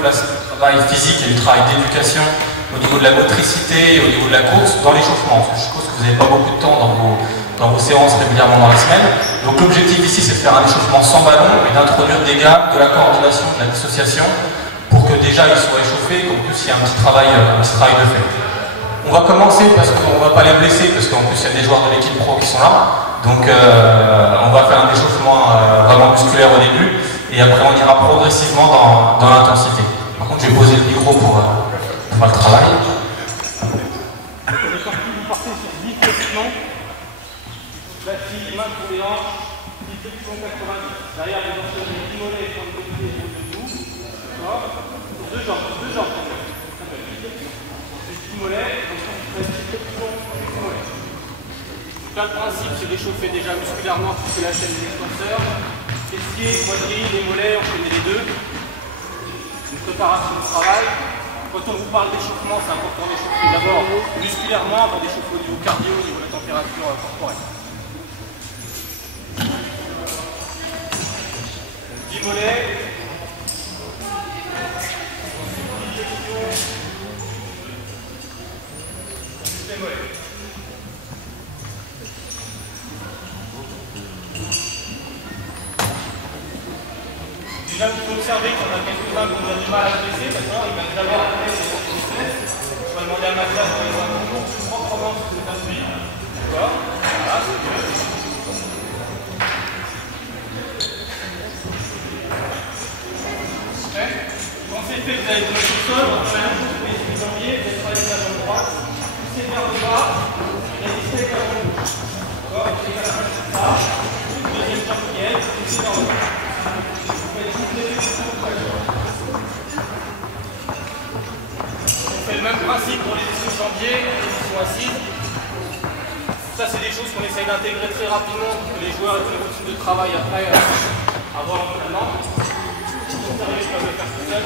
place du travail physique et du travail d'éducation au niveau de la motricité et au niveau de la course dans l'échauffement. Parce que je suppose que vous n'avez pas beaucoup de temps dans vos séances régulièrement dans la semaine. Donc l'objectif ici, c'est de faire un échauffement sans ballon et d'introduire des gammes, de la coordination, de la dissociation, pour que déjà ils soient échauffés, qu'en plus il y a un petit travail de fait. On va commencer parce qu'on ne va pas les blesser, parce qu'en plus il y a des joueurs de l'équipe pro qui sont là. Donc on va faire un échauffement vraiment musculaire au début, et après on ira progressivement dans l'intensité. Par contre, je vais poser le micro pour faire le travail. Vous partez sur 10 flexions, main pour les hanches, 10 flexions 90. Derrière les enchaînements, les 10 mollets sur le côté et le debout. Sur deux jambes. 10 mollets, donc on fait 10 flexions, 10 mollets. Donc là, le principe, c'est d'échauffer déjà musculairement toute la chaîne des extenseurs. Fessiers, quadrilles, les mollets, enchaîner les deux. Une préparation de travail. Quand on vous parle d'échauffement, c'est important d'échauffer d'abord musculairement avant d'échauffer au niveau cardio, au niveau de la température corporelle. 10 mollets. 10 mollets. Déjà, vous pouvez observer qu'on a quelques-uns qui ont du mal à se baisser. Maintenant, il va d'abord appeler les fesses. Je vais demander à ma classe de les avoir plus proprement que vous appuyez. D'accord? Voilà, c'est mieux. Quand c'est fait, vous allez vous mettre au sol. Vous allez les jambiers, vous allez travailler la jambe droite. Poussez vers le bas. Résistez avec la jambe gauche. D'accord? Et à la fin de ça, deuxième jambe qui est, poussez vers le bas. On fait le même principe pour les ischio-jambiers et les ischio-assises. Ça, c'est des choses qu'on essaye d'intégrer très rapidement pour que les joueurs aient une routine de travail après avoir l'entraînement. Si vous arrivez, je peux le faire tout seul.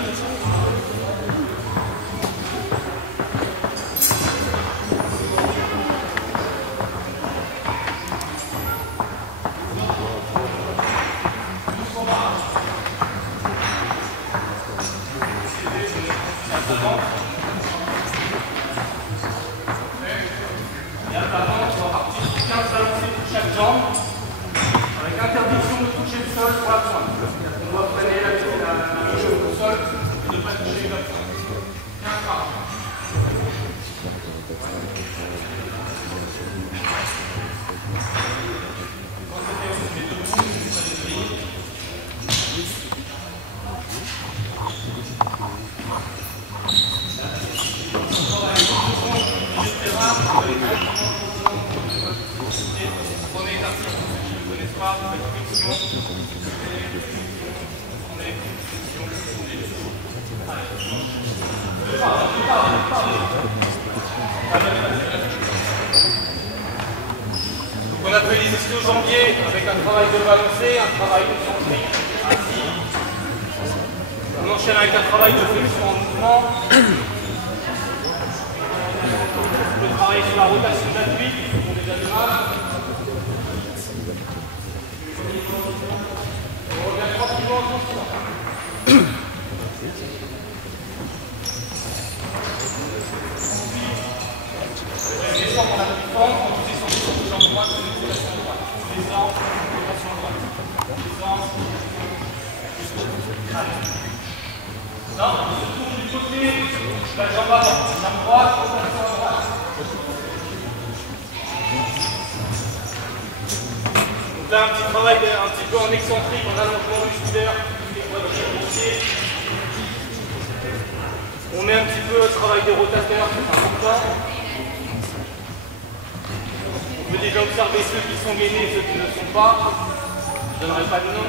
Et apparemment, on va partir sur 15 balancés pour chaque jambe, avec interdiction de toucher le sol pour la pointe. On doit freiner la jambe au sol et ne pas toucher la pointe. 15 par jambe. Quand c'était on se met debout, ça dégrille. Premier exercice, si vous ne connaissez pas, flexion. Donc on appelle les ischio-jambiers avec un travail de balancé, un travail de centrique, assis. On enchaîne avec un travail de flexion en mouvement. On peut travailler sur la rotation d'appui, on est déjà du mal. On revient tranquillement en continent. On descend pour la plus forte, quand vous descendez sur le jambe droite, c'est une rotation droite. On descend, rotation droite. On descend. Là, on se tourne du côté, la jambe avant, jambe droite, rotation à droite. Donc là, un petit travail un petit peu en excentrique, en allongement musculaire, les quadrilles, les pieds. On met un petit peu le travail des rotateurs, c'est important. On peut déjà observer ceux qui sont gainés et ceux qui ne le sont pas. Je ne donnerai pas de nom.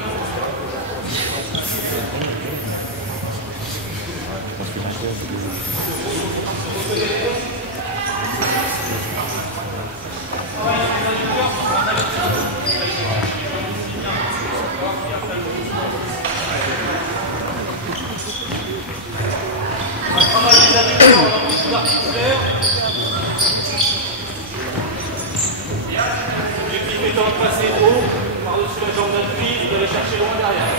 Un travail des adducteurs en amplitude articulaire. L'objectif étant de passer haut par-dessus la jambe d'appui et d'aller chercher loin derrière.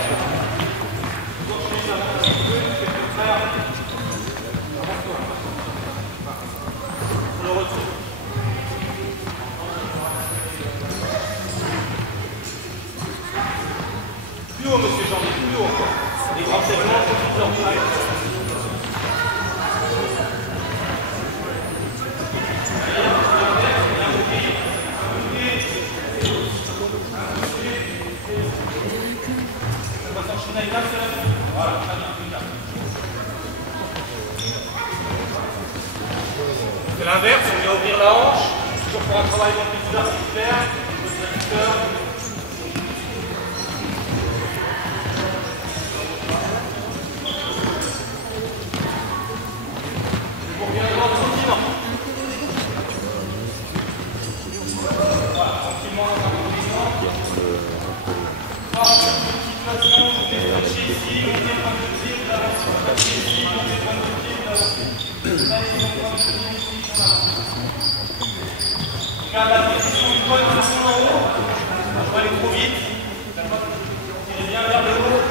Toujours je mets ça un petit peu, quelques haut, monsieur Jean, plus haut. Les grands segments, plus haut. On va s'enchaîner avec un seul. Voilà, très bien, plus tard. C'est l'inverse, on vient ouvrir la hanche, toujours pour un travail d'amplitude articulaire, pour bien droit tranquillement. Voilà, tranquillement dans un mouvement. Par situation, vous décrochez ici, montez point de pied, vous avancez, vous avancez ici, montez point de pied, vous avancez. Allez, point de pied ici, voilà. Garde la position du poing de fond en haut. Je vais aller trop vite. Tirez bien vers le haut.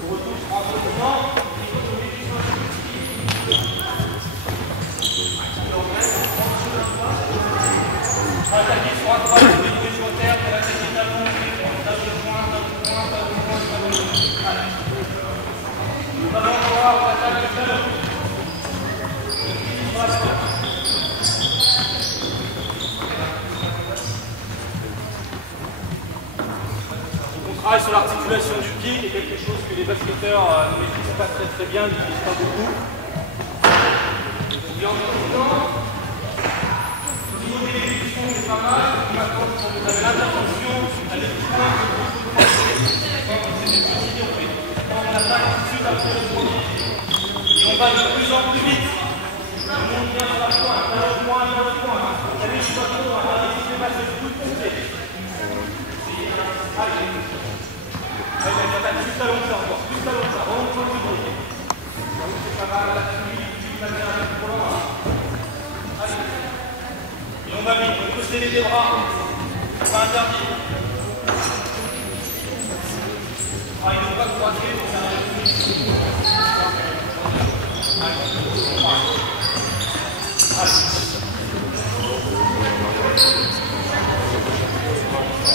Au retour, je prends un peu de temps. Attaquer sur un droit, vous mettez sur terre, pour attaquer talon, talon de poing, talon de poing. Allez. Talon droit, on attaque le talon. Donc on travaille sur l'articulation du pied, qui est quelque chose que les basketteurs ne maîtrisent pas très bien, n'utilisent pas beaucoup. Et en même temps, au niveau de l'exécution, c'est pas mal. Maintenant, quand vous avez l'intention, aller plus loin que le quand c'est des petits déroulés. Quand on attaque tout de suite après le premier. Et on va de plus en plus vite. On monte bien sur la pointe, un autre point, un autre point. Vous savez, je ne suis pas trop, on va pas laisser passer le coup de pompier. Allez. Allez, on attaque plus talon que ça encore. Plus talon que ça. On peut le bloquer. C'est pas mal là-dessus. Il va bien aller trop loin. Allez. Et on va vite, on peut serrer les bras, c'est pas interdit. Ah, il ne faut pas croiser, il faut faire un peu.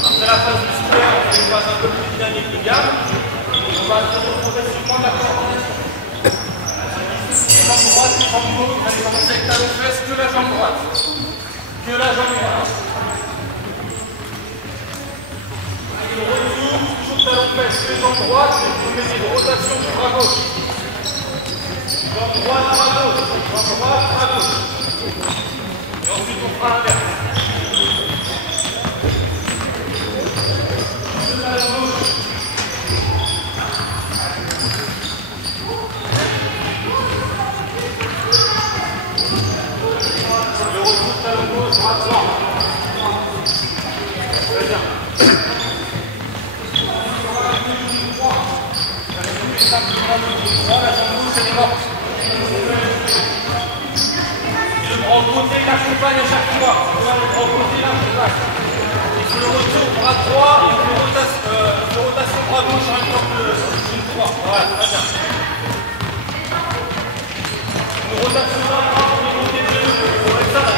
Après la phase musculaire, on fait une phase un peu plus dynamique de gamme. On va atteindre progressivement de la coordination. Jambe droite, jambe gauche, on allez commencer avec talon fesse, que la jambe droite. Que la jambe droite. Et on retourne, toujours talon fesse, que jambe droite, et vous mettez une rotation du bras gauche. Jambe droite, bras gauche. Jambe droite, bras gauche. Et ensuite on fera l'inverse. Talon gauche. Le retour talon gauche, bras droit. Très bien. La jambe gauche, elle est morte. Et le bras au côté, il accompagne à chaque fois. Le bras au côté, il accompagne. Et sur le retour, bras droit, et on fait rotation bras gauche en même temps que une croix. Voilà, très bien. Une rotation bras droit pour les côtés de ça, là.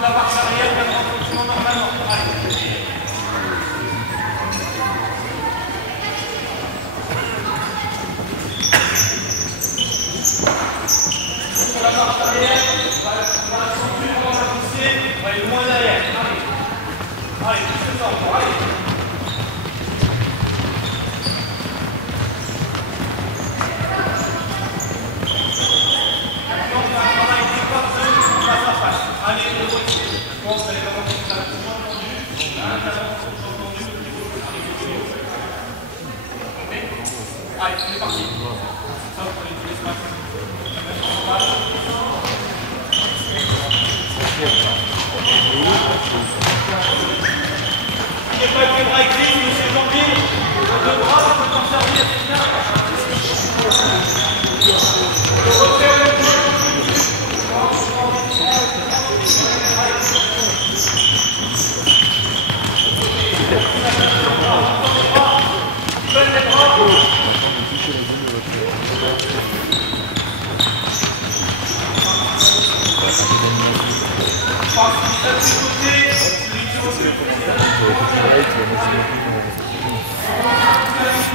La marche arrière, bien tranquillement normalement. Allez. Sur la marche arrière, on va la sentir.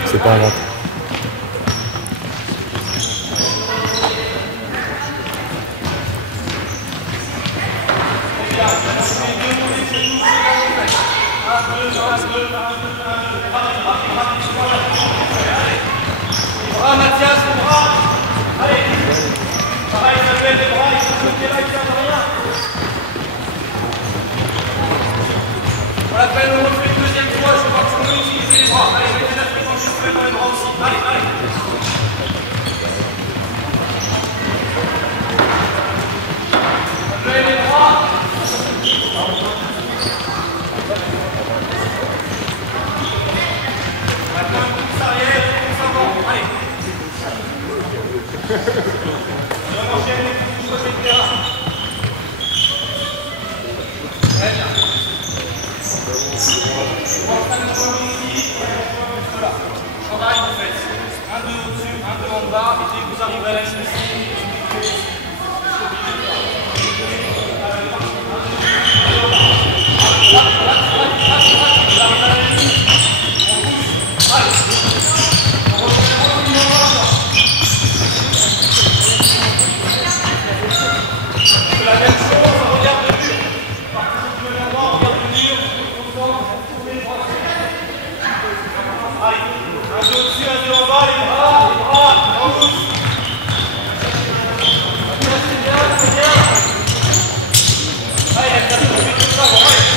C'est pas grave. Bras, Mathias, le bras. Allez. Pareil, Samuel, les bras, il faut bloquer là, il sert de rien. On l'appelle, on refait une deuxième fois, je vois que je peux utiliser les bras. Allez, mettez la fréquence, je fais dans les bras aussi. Allez, allez. Samuel, les bras. Maintenant, une pousse arrière, une pousse avant. Allez. On enchaîne les pouces du côté de terrain. Très bien. Chandail, vous faites 1, 2 au-dessus, 1, 2 en bas, et dès que vous arrivez à la cheville, la même chose, on regarde le mur. Partez de l'endroit, on regarde le mur, on tourne, on tourne les bras. Allez, 1, 2 au-dessus, 1, 2 en bas, les bras, en haut. C'est bien, c'est bien. Allez, il y a 4 minutes comme ça, bon, allez.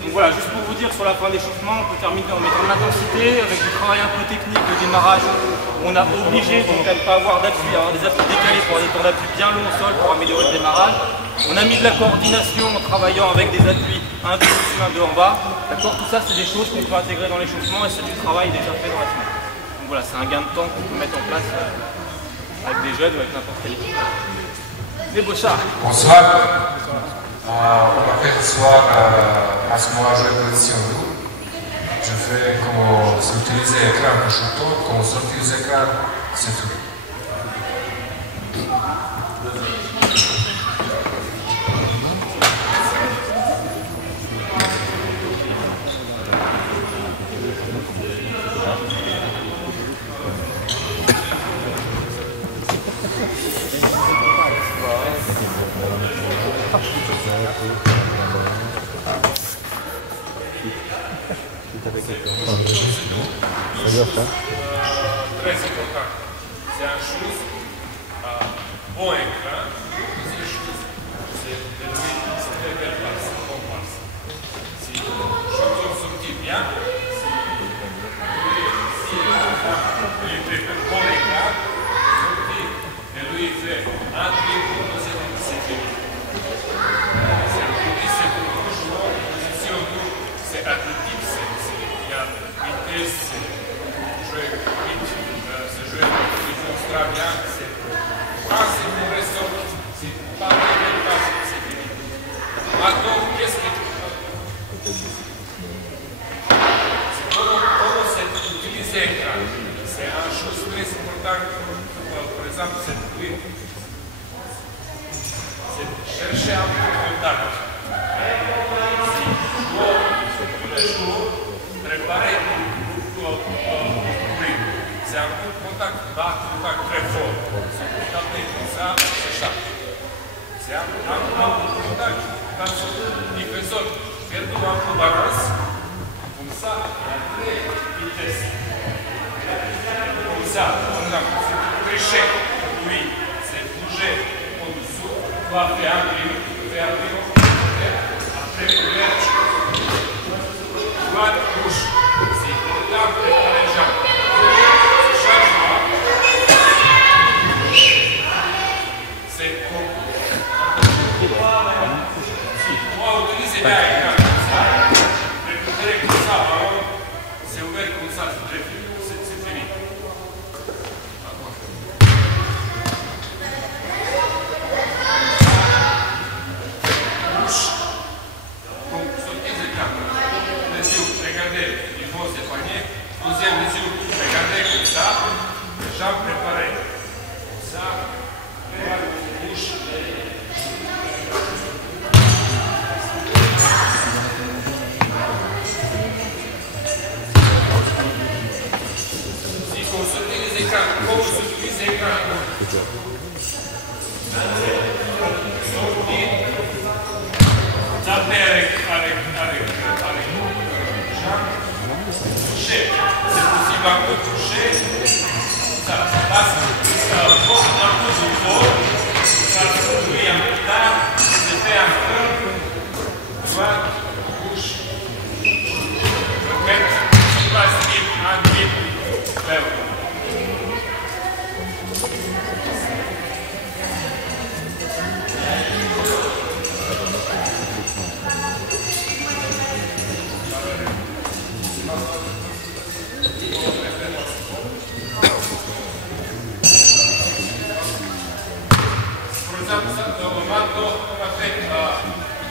Donc voilà, juste pour vous dire, sur la fin d'échauffement, on peut terminer en mettant de l'intensité, avec du travail un peu technique de démarrage. On a obligé donc à ne pas avoir d'appui, à avoir des appuis décalés pour avoir des temps d'appui bien longs au sol pour améliorer le démarrage. On a mis de la coordination en travaillant avec des appuis 1, 2 au-dessus, 1, 2 en bas. D'accord, tout ça c'est des choses qu'on peut intégrer dans l'échauffement et c'est du travail déjà fait dans la semaine. Donc voilà, c'est un gain de temps qu'on peut mettre en place avec des jeunes ou avec n'importe quelle équipe. Les Bochard. Bonsoir. On va faire ce soir, parce que moi je joue position double. Je fais comme s'utiliser l'écran pour shooter, comme sortir les écrans, c'est tout. Très important. C'est un chose bon écran, c'est cherchez un peu de contact. Si tous les jours, préparez pour c'est un coup de contact bas, contact très fort. Si vous tapez comme ça, c'est chaque. C'est un coup de contact. Quand le défenseur perd un peu de balance, comme ça, après, vitesse. Comme ça, si vous prêchez, oui, c'est bouger en dessous, vous faire un rio, après ouvert, droite, gauche. Si vous tapez par les jambes, chaque fois, c'est comme si vous utilisez bien comme ça, récupérez comme ça, alors c'est ouvert comme ça, c'est fini. Bouche, donc sortez les jambes. Les yeux, regardez, il faut s'éloigner. Deuxième les yeux, regardez comme ça, les jambes préparées. Comme ça, bouche. Si vous sortez les écrans, comme vous utilisez les écrans, sortez, tapez avec jambes, touchez. C'est possible un peu toucher. Ça passe un peu de fort, ça se brille un peu tard, se fait un peu, droite, gauche. Mettre, tu vas slip, un grip, vers le bas.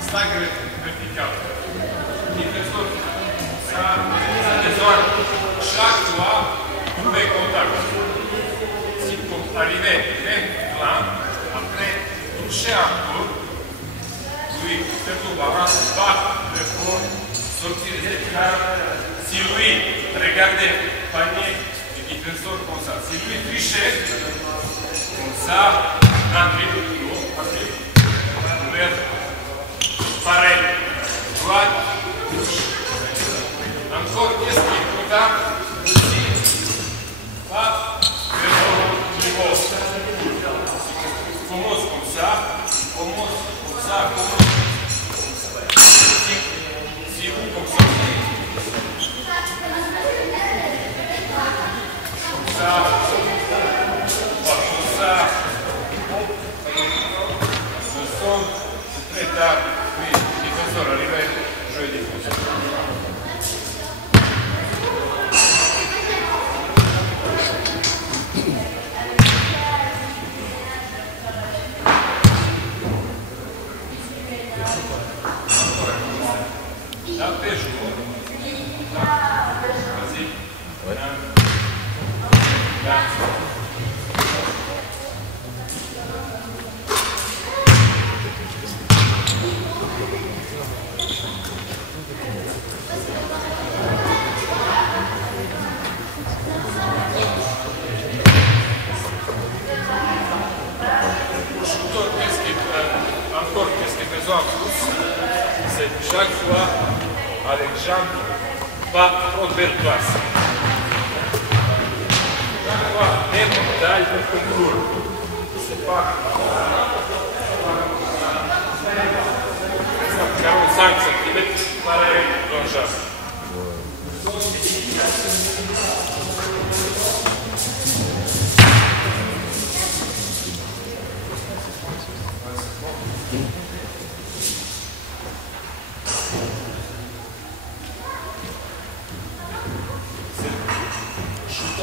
Stagger vertical. Ça a besoin chaque fois de contact. Si vous arrivez même là, après toucher un peu, lui, faites le balance, pas le fort, sortir les écrans. Si lui, regardez, panier du défenseur comme ça. Si lui trichait, comme ça, un grip, ouvert. Pareil, droite, gauche. Encore, qu'est-ce qui est important aussi? Pas le niveau. Commence comme ça, Si vous comme ça, le son, c'est très tard. Oui, il faut se arriver, je vais défoncer. Là, fais jour. Vas-y. Là. Encore, qu'est-ce qui est besoin de plus? C'est chaque fois avec jambes, pas trop de place. Chaque fois, même taille de concours. C'est pas 45 cm, pareil, dans jambe.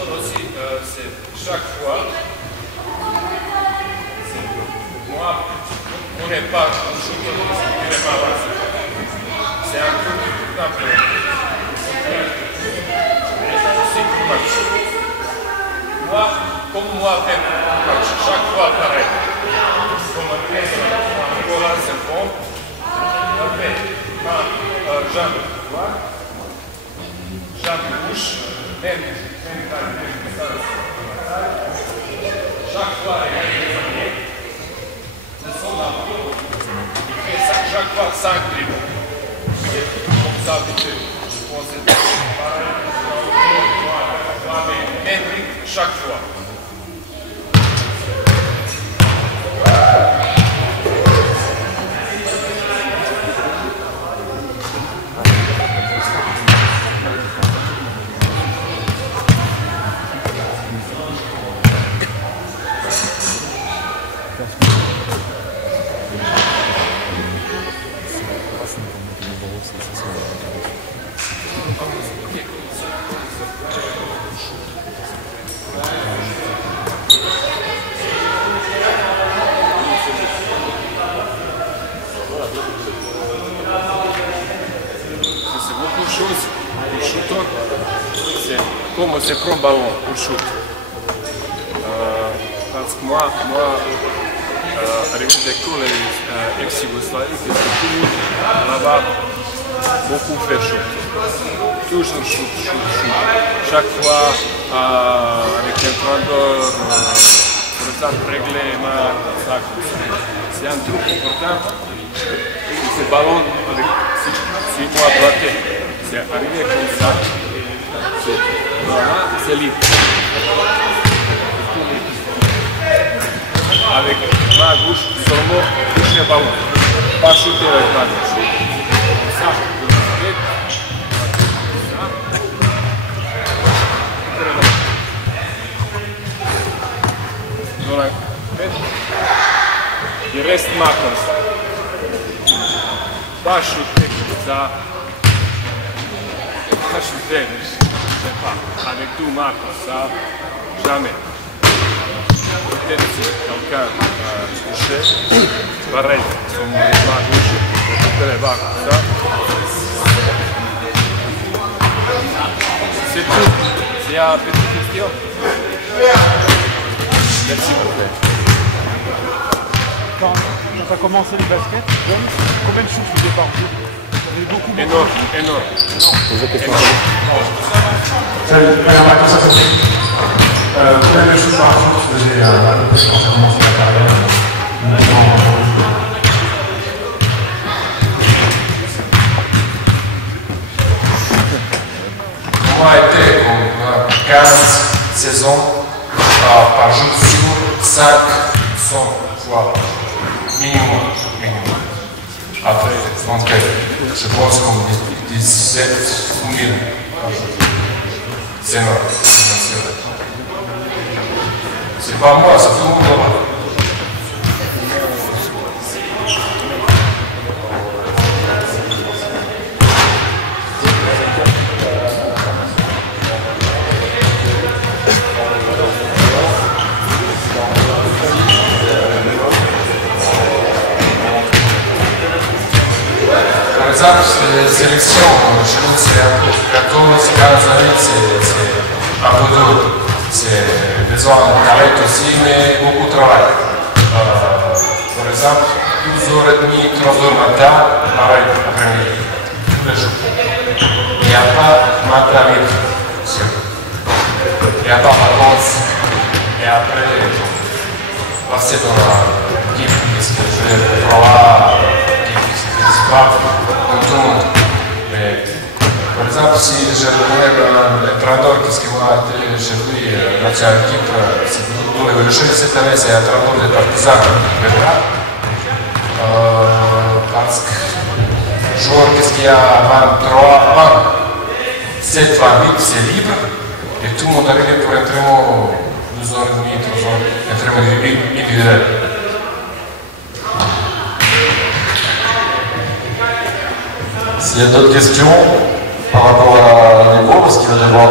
Aussi, c'est chaque fois, moi, on n'est pas un shooter qui n'est pas avancé. C'est un peu plus simple. Moi, comme moi, chaque fois pareil. Comme un chaque fois 5 dribbles. Comme ça, vite. Je pense que c'est pareil. Mais un dribble chaque fois. C'est beaucoup de choses pour shooter. C'est comment se prend le ballon pour shoot. Parce que moi arrivé d'école ex-Yougoslavie, que tout le monde là-bas beaucoup fait shoot. Toujours shoot. Chaque fois avec un traducteur, pour exemple régler ça. C'est un truc important. Ce ballon avec 6 mois droité, c'est arrivé comme ça. Voilà, c'est libre. Avec ma gauche, seulement toucher le ballon. Pas shooter avec ma gauche. Ça, il reste Marcos. Pas shooter comme ça. Pas shooter, je ne sais pas. Avec tout Marcos, ça, jamais. Peut-être si quelqu'un touché, pareil, sur ma gauche, je peux les voir comme ça. C'est tout. S'il y a une petite question. Merci beaucoup. Quand tu as commencé le basket, combien de shoots tu faisais par jour? Énorme. Combien de choses par jour tu faisais à peu près quand tu as commencé la carrière? Moi, été comme 15 saisons par jour sur 500 fois minimum. Après, donc, je pense comme 17 000 par jour. C'est énorme. C'est pas moi, c'est tout le monde là-bas. Par exemple, les sélections, chez nous, c'est un peu 14, 15 années, c'est un peu dur. C'est besoin d'arrêt aussi, mais beaucoup de travail. Par exemple, 12h30, 3h matin, pareil, après-midi, tous les jours. Il n'y a pas matin midi. Il n'y a pas vacances. Et après, passer dans l'équipe qui se fait voir, qui se fait sport, comme tout le monde. Mais, par exemple, si je connais l'entraîneur qui va être chez lui dans l'équipe, pour l'évolution cette année, c'est un entraîneur de Partizan Belgrade. Parce que le joueur qui a 23 ans, 7, 28, c'est libre. Et tout le monde arrive pour un entraînement 12h30, 3h, entraînement individuel. S'il y a d'autres questions par rapport à Nico, parce qu'il va devoir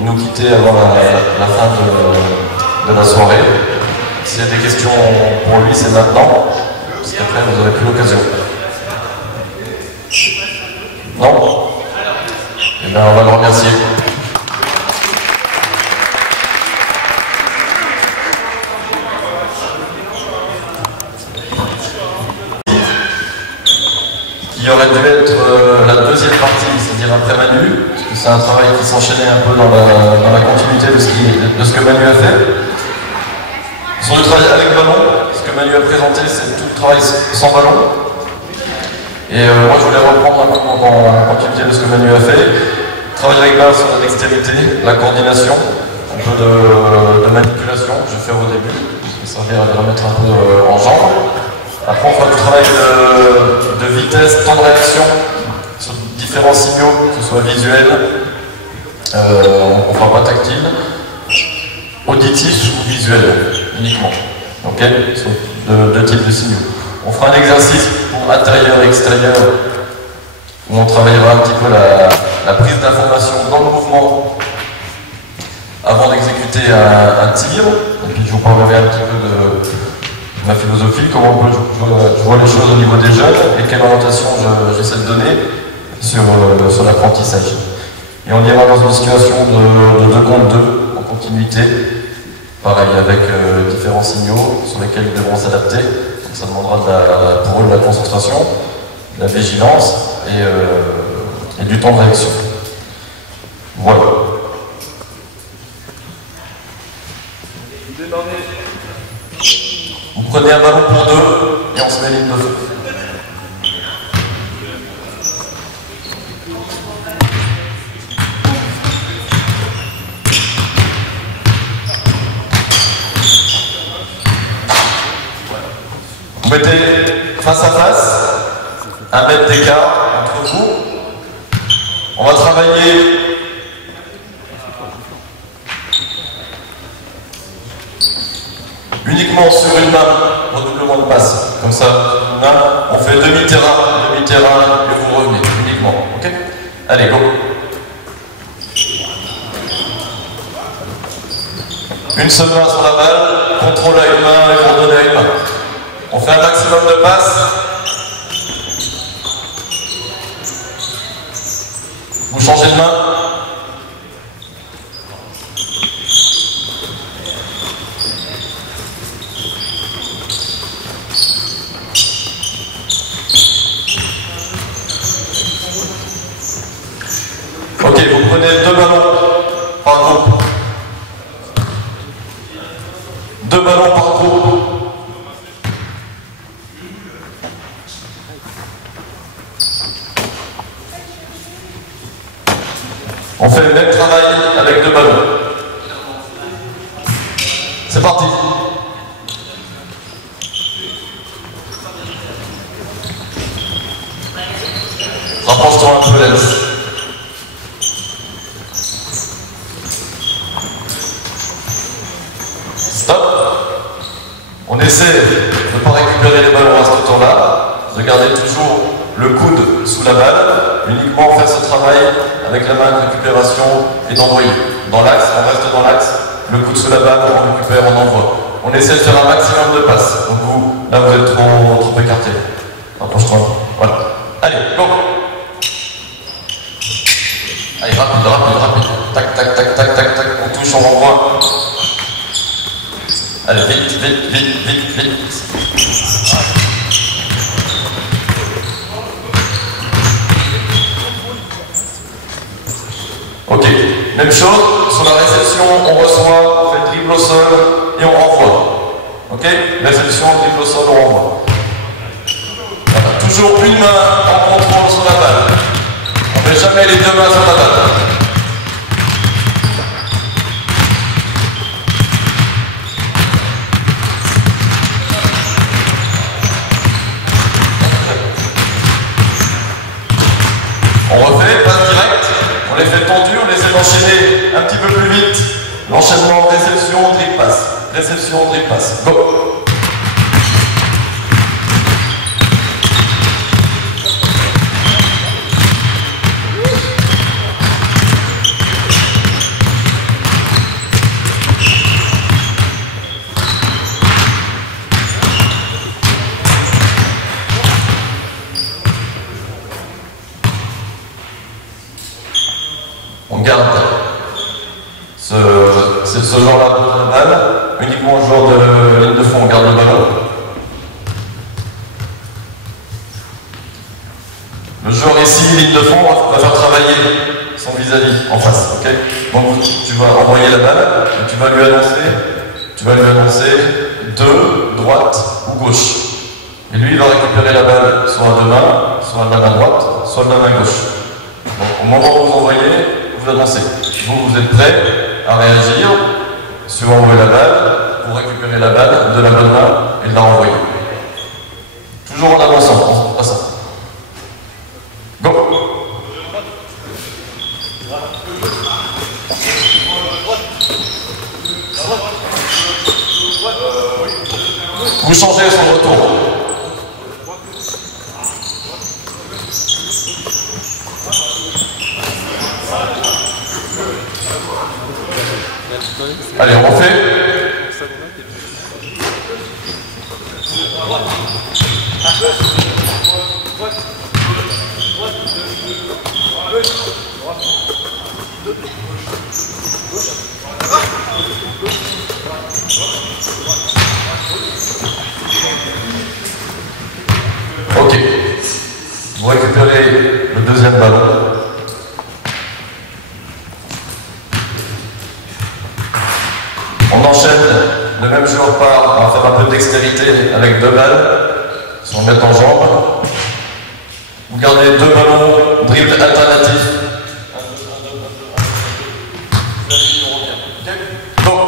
nous quitter avant la fin de la soirée. S'il y a des questions pour lui, c'est maintenant, parce qu'après vous n'aurez plus l'occasion. Non? Eh bien, on va le remercier. Qui aurait dû être la deuxième partie, c'est-à-dire après Manu, parce que c'est un travail qui s'enchaînait un peu dans la continuité de ce que Manu a fait. Son travail avec ballon, ce que Manu a présenté, c'est tout le travail sans ballon. Et moi je voulais reprendre un peu en continuité de ce que Manu a fait. Travailler avec balle sur la dextérité, la coordination, un peu de manipulation, je vais faire au début, ça va servir à les remettre un peu en jambes. Après on fera du travail de vitesse, temps de réaction, sur différents signaux, que ce soit visuel, on ne fera pas tactile, auditif ou visuel uniquement. Ok, sur deux types de signaux. On fera un exercice pour intérieur et extérieur où on travaillera un petit peu la prise d'information dans le mouvement avant d'exécuter un tir. Et puis je vous parlerai un petit peu de ma philosophie, comment je vois les choses au niveau des jeunes et quelle orientation j'essaie de donner sur l'apprentissage. Et on ira dans une situation de 2 contre 2 en continuité, pareil avec différents signaux sur lesquels ils devront s'adapter. Donc ça demandera pour eux de la concentration, de la vigilance et du temps de réaction. Voilà. Vous prenez un ballon pour 2 et on se met ligne de feu. Vous mettez face à face, 1 mètre d'écart entre vous. On va travailler uniquement sur une main, redoublement de passe. Comme ça, une main, on fait demi-terrain, et vous revenez uniquement. Ok? Allez, go! Une seule main sur la balle, contrôle à une main et coordonner à une main. On fait un maximum de passes. Vous changez de main. Ok, vous prenez 2 ballons par groupe. 2 ballons par groupe. On fait le même travail avec 2 ballons. C'est parti. Rapproche-toi un peu, Lens. Stop. On essaie de ne pas récupérer les ballons à ce temps-là, de garder toujours le coude sous la balle, uniquement faire ce travail avec la main de récupération et d'envoyer. Dans l'axe, on reste dans l'axe, le coude sous la balle, on récupère, on envoie. On essaie de faire un maximum de passes. Donc vous, là vous êtes trop écarté. Rapproche-toi. Voilà. Allez, go. Allez, rapide. Tac, tac, tac, tac, tac, tac. On touche, on renvoie. Allez, vite. Ok, même chose, sur la réception, on reçoit, on fait dribble au sol et on renvoie. Ok, réception, dribble au sol, on renvoie. Voilà. Toujours une main en contrôle sur la balle. On ne met jamais les 2 mains sur la balle. On refait, passe direct, on les fait tendus, on essaie d'enchaîner un petit peu plus vite. L'enchaînement, réception, dribble passe. Réception, dribble passe. Go! On garde ce genre-là de la balle, uniquement au joueur de ligne de fond, on garde le ballon. Le joueur ici, ligne de fond, va faire travailler son vis-à-vis en face. Okay, donc tu vas envoyer la balle et tu vas lui annoncer 2, droite ou gauche. Et lui, il va récupérer la balle soit à deux mains, soit de la main droite, soit de la main gauche. Donc, au moment où vous envoyez, vous avancez. Vous êtes prêt à réagir, suivant où est la balle, pour récupérer la balle de la bonne main et de la renvoyer. Toujours en avançant, on ne se pas ça. Go! Vous changez sur le retour. Allez, on refait. Ok. Vous récupérez le deuxième ballon. On enchaîne, le même joueur part, on va faire un peu de dextérité avec deux balles, si on met en jambe. Vous gardez deux ballons, dribble alternatif. Go.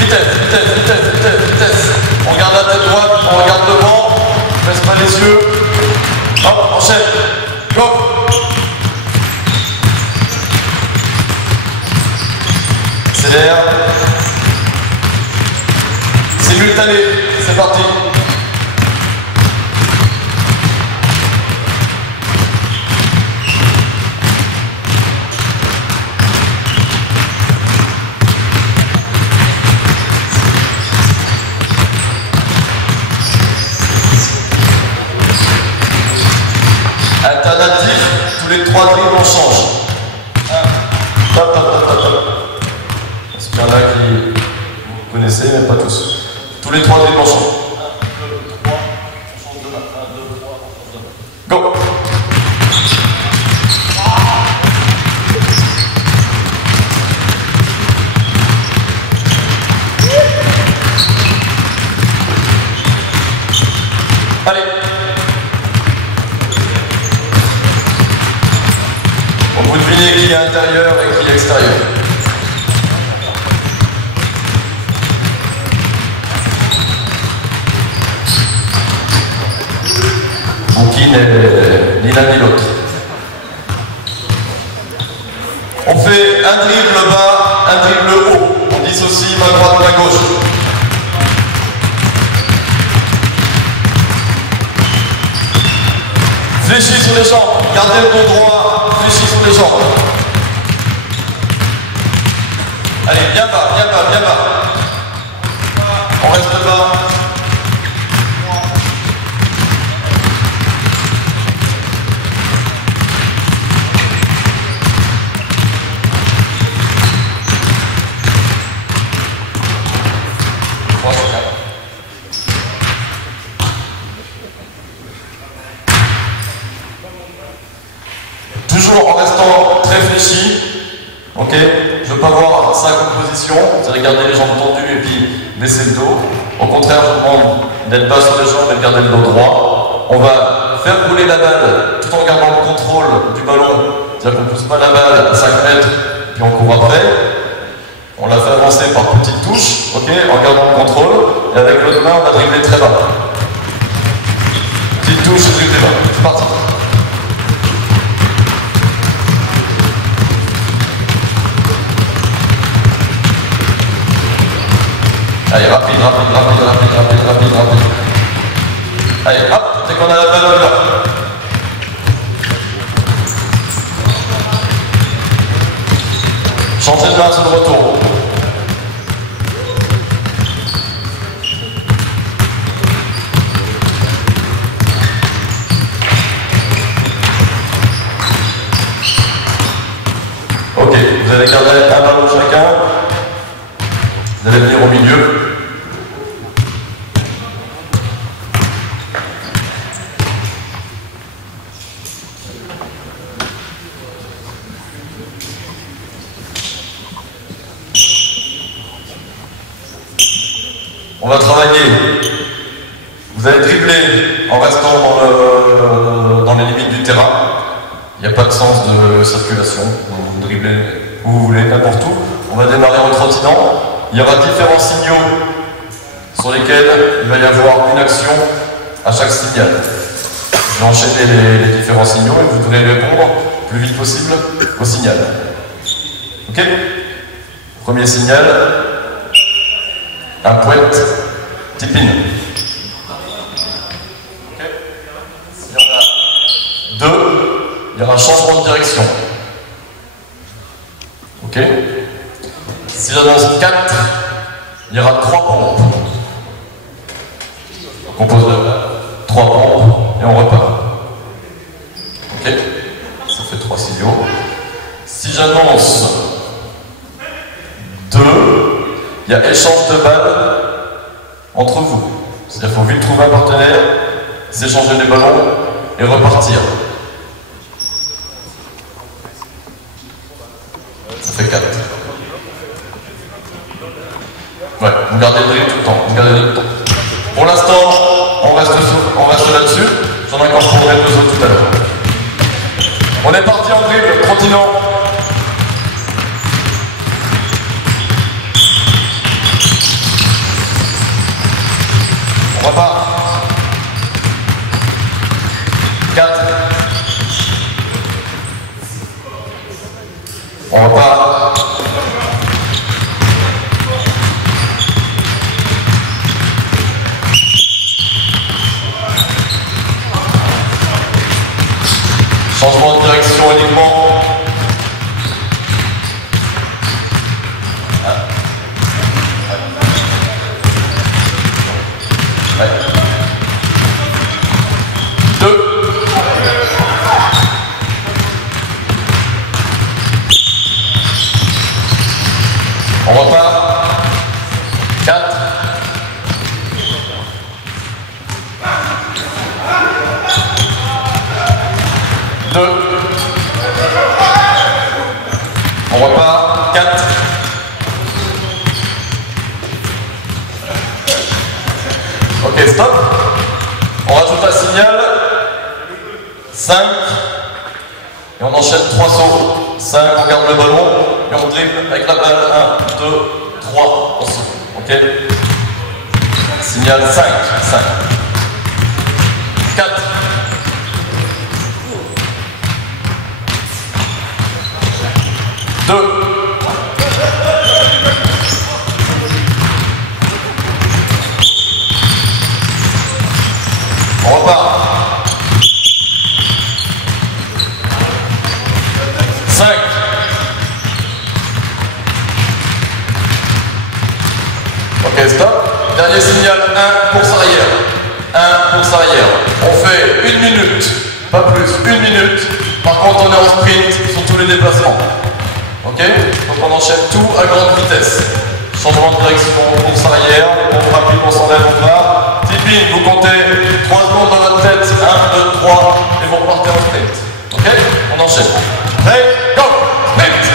Vitesse. On regarde la tête droite, on regarde devant, on baisse pas les yeux. Hop, enchaîne. Go. Accélère. Simultané, c'est parti. Alternatif, tous les trois dribbles on change. Top. Est-ce qu'il y en a qui vous connaissez, mais pas tous. Tous les trois dribbles on change. 1, 2, 3, on change de main. 1, 2, 3, on change de main. Go! Allez! Vous devinez qui est intérieur et qui est extérieur. Qui n'est ni l'un ni l'autre. On fait un dribble bas, un dribble haut. On dissocie main droite, main gauche. Fléchis sur les jambes, gardez le dos droit, fléchis sur les jambes. Allez, bien bas. On reste bas. Toujours en restant très fléchi, ok? Je ne veux pas voir 5 positions, c'est-à-dire garder les jambes tendues et puis baisser le dos. Au contraire, je vous demande d'être bas sur les jambes et de garder le dos droit. On va faire rouler la balle tout en gardant le contrôle du ballon, c'est-à-dire qu'on ne pousse pas la balle à 5 mètres puis on court après. On la fait avancer par petites touches, ok? En gardant le contrôle, et avec l'autre main, on va dribbler très bas. Petite touche et dribbler bas. C'est parti. Allez, rapide. Allez, hop, dès qu'on a la balle, on y va. Changez de main sur le retour. Ok, vous allez garder un ballon chacun. Vous allez venir au milieu. en restant dans les limites du terrain. Il n'y a pas de sens de circulation. Vous driblez où vous voulez, n'importe où. On va démarrer en trottinant. Il y aura différents signaux sur lesquels il va y avoir une action à chaque signal. Je vais enchaîner les différents signaux et vous devrez répondre le plus vite possible au signal. Ok? Premier signal, un poète, tipin. Okay. S'il y en a deux, il y aura un changement de direction. Ok? S'il y en a 4, il y aura 3 pompes. On compose 3 pompes et on repart. Ok? Ça fait 3 signaux. Si j'annonce 2, il y a échange de balles entre vous. C'est-à-dire qu'il faut vite trouver un partenaire, s'échanger les ballons et repartir. Ça fait 4. Ouais, vous gardez le dribble tout le temps. Vous gardez le dribble tout le temps. Pour l'instant, on reste là-dessus. J'en incorporerai 2 autres tout à l'heure. On est parti en dribble, trottinant. On repart. 4. On repart. Changement de direction uniquement. Ouais. 2. On repart. 4. On repart. 4. Ok, stop. On rajoute un signal. 5. Et on enchaîne 3 sauts. 5, on garde le ballon. Et on dribble avec la balle. 1, 2, 3. On saute. Ok. Signal 5. 5. 4. 2. On repart. 5. Ok, stop. Dernier signal, 1, course arrière. 1, course arrière. On fait 1 minute, pas plus, 1 minute. Par contre, on est en sprint sur tous les déplacements. Ok? Donc on enchaîne tout à grande vitesse. Changement de direction, course arrière, les pompes rapides, on s'enlève, on part. Tipping, vous comptez 3 secondes dans votre tête, 1, 2, 3, et vous repartez en sprint. Ok? On enchaîne. Prêt? Go! Sprint!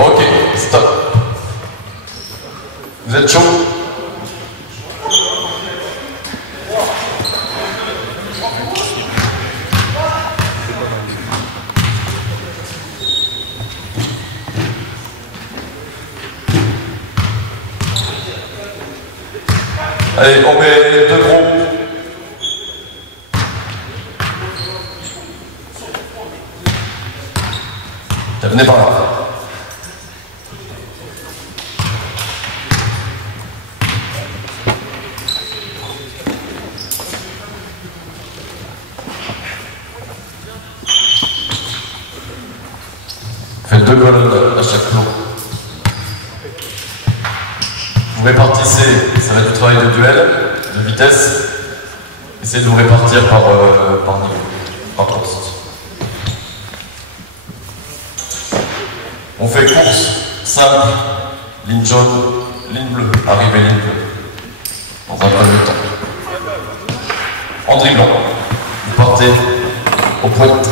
Ok, stop. Vous êtes chaud? Allez, on met 2 groupes. Venez par là. 2 colonnes à chaque flot. Vous répartissez, ça va être du travail de duel, de vitesse. Essayez de vous répartir par niveau, par poste. On fait course simple, ligne jaune, ligne bleue, arrivée ligne bleue. Dans un premier temps. En dribblant, vous partez au pointe.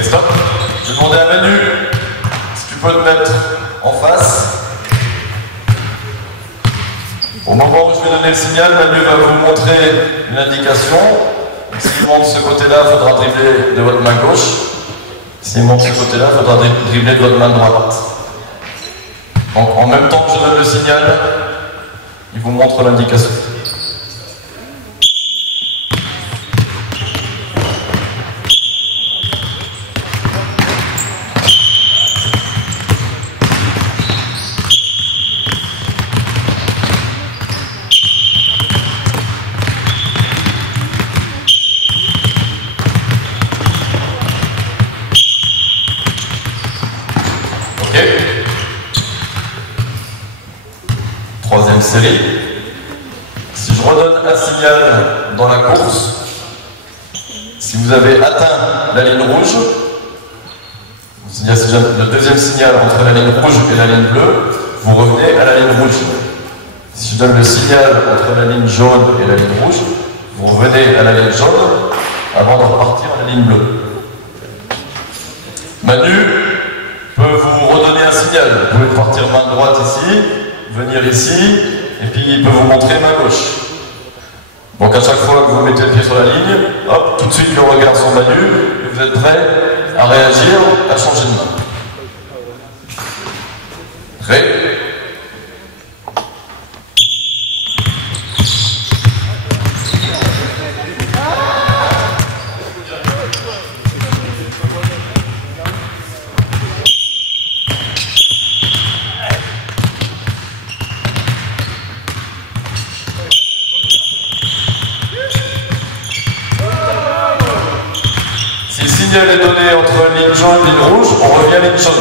Stop. Je vais demander à Manu si tu peux te mettre en face. Au moment où je vais donner le signal, Manu va vous montrer une indication. S'il monte de ce côté-là, il faudra dribbler de votre main gauche. S'il monte de ce côté-là, il faudra dribbler de votre main droite. Donc en même temps que je donne le signal, il vous montre l'indication. Troisième série. Si je redonne un signal dans la course, si vous avez atteint la ligne rouge, c'est-à-dire le deuxième signal entre la ligne rouge et la ligne bleue, vous revenez à la ligne rouge. Si je donne le signal entre la ligne jaune et la ligne rouge, vous revenez à la ligne jaune avant de repartir à la ligne bleue. Manu peut vous redonner un signal. Vous pouvez partir main droite ici, venir ici, et puis il peut vous montrer main gauche. Donc à chaque fois que vous mettez le pied sur la ligne, hop, tout de suite le regard sur Manu, et vous êtes prêt à réagir, à changer de main. Ré. Si le signal est donné entre ligne jaune et ligne rouge, on revient à ligne jaune.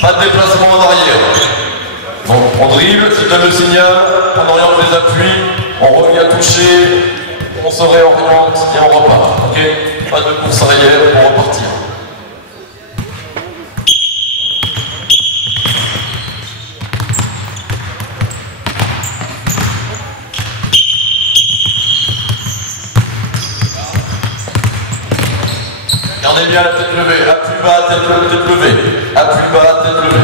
Pas de déplacement en arrière. Donc on dribble, je donne le signal, on oriente les appuis, on revient toucher, on se réoriente et on repart. Ok? Pas de course arrière pour repartir. Gardez bien la tête levée, appui bas, tête levée, appui bas, tête levée.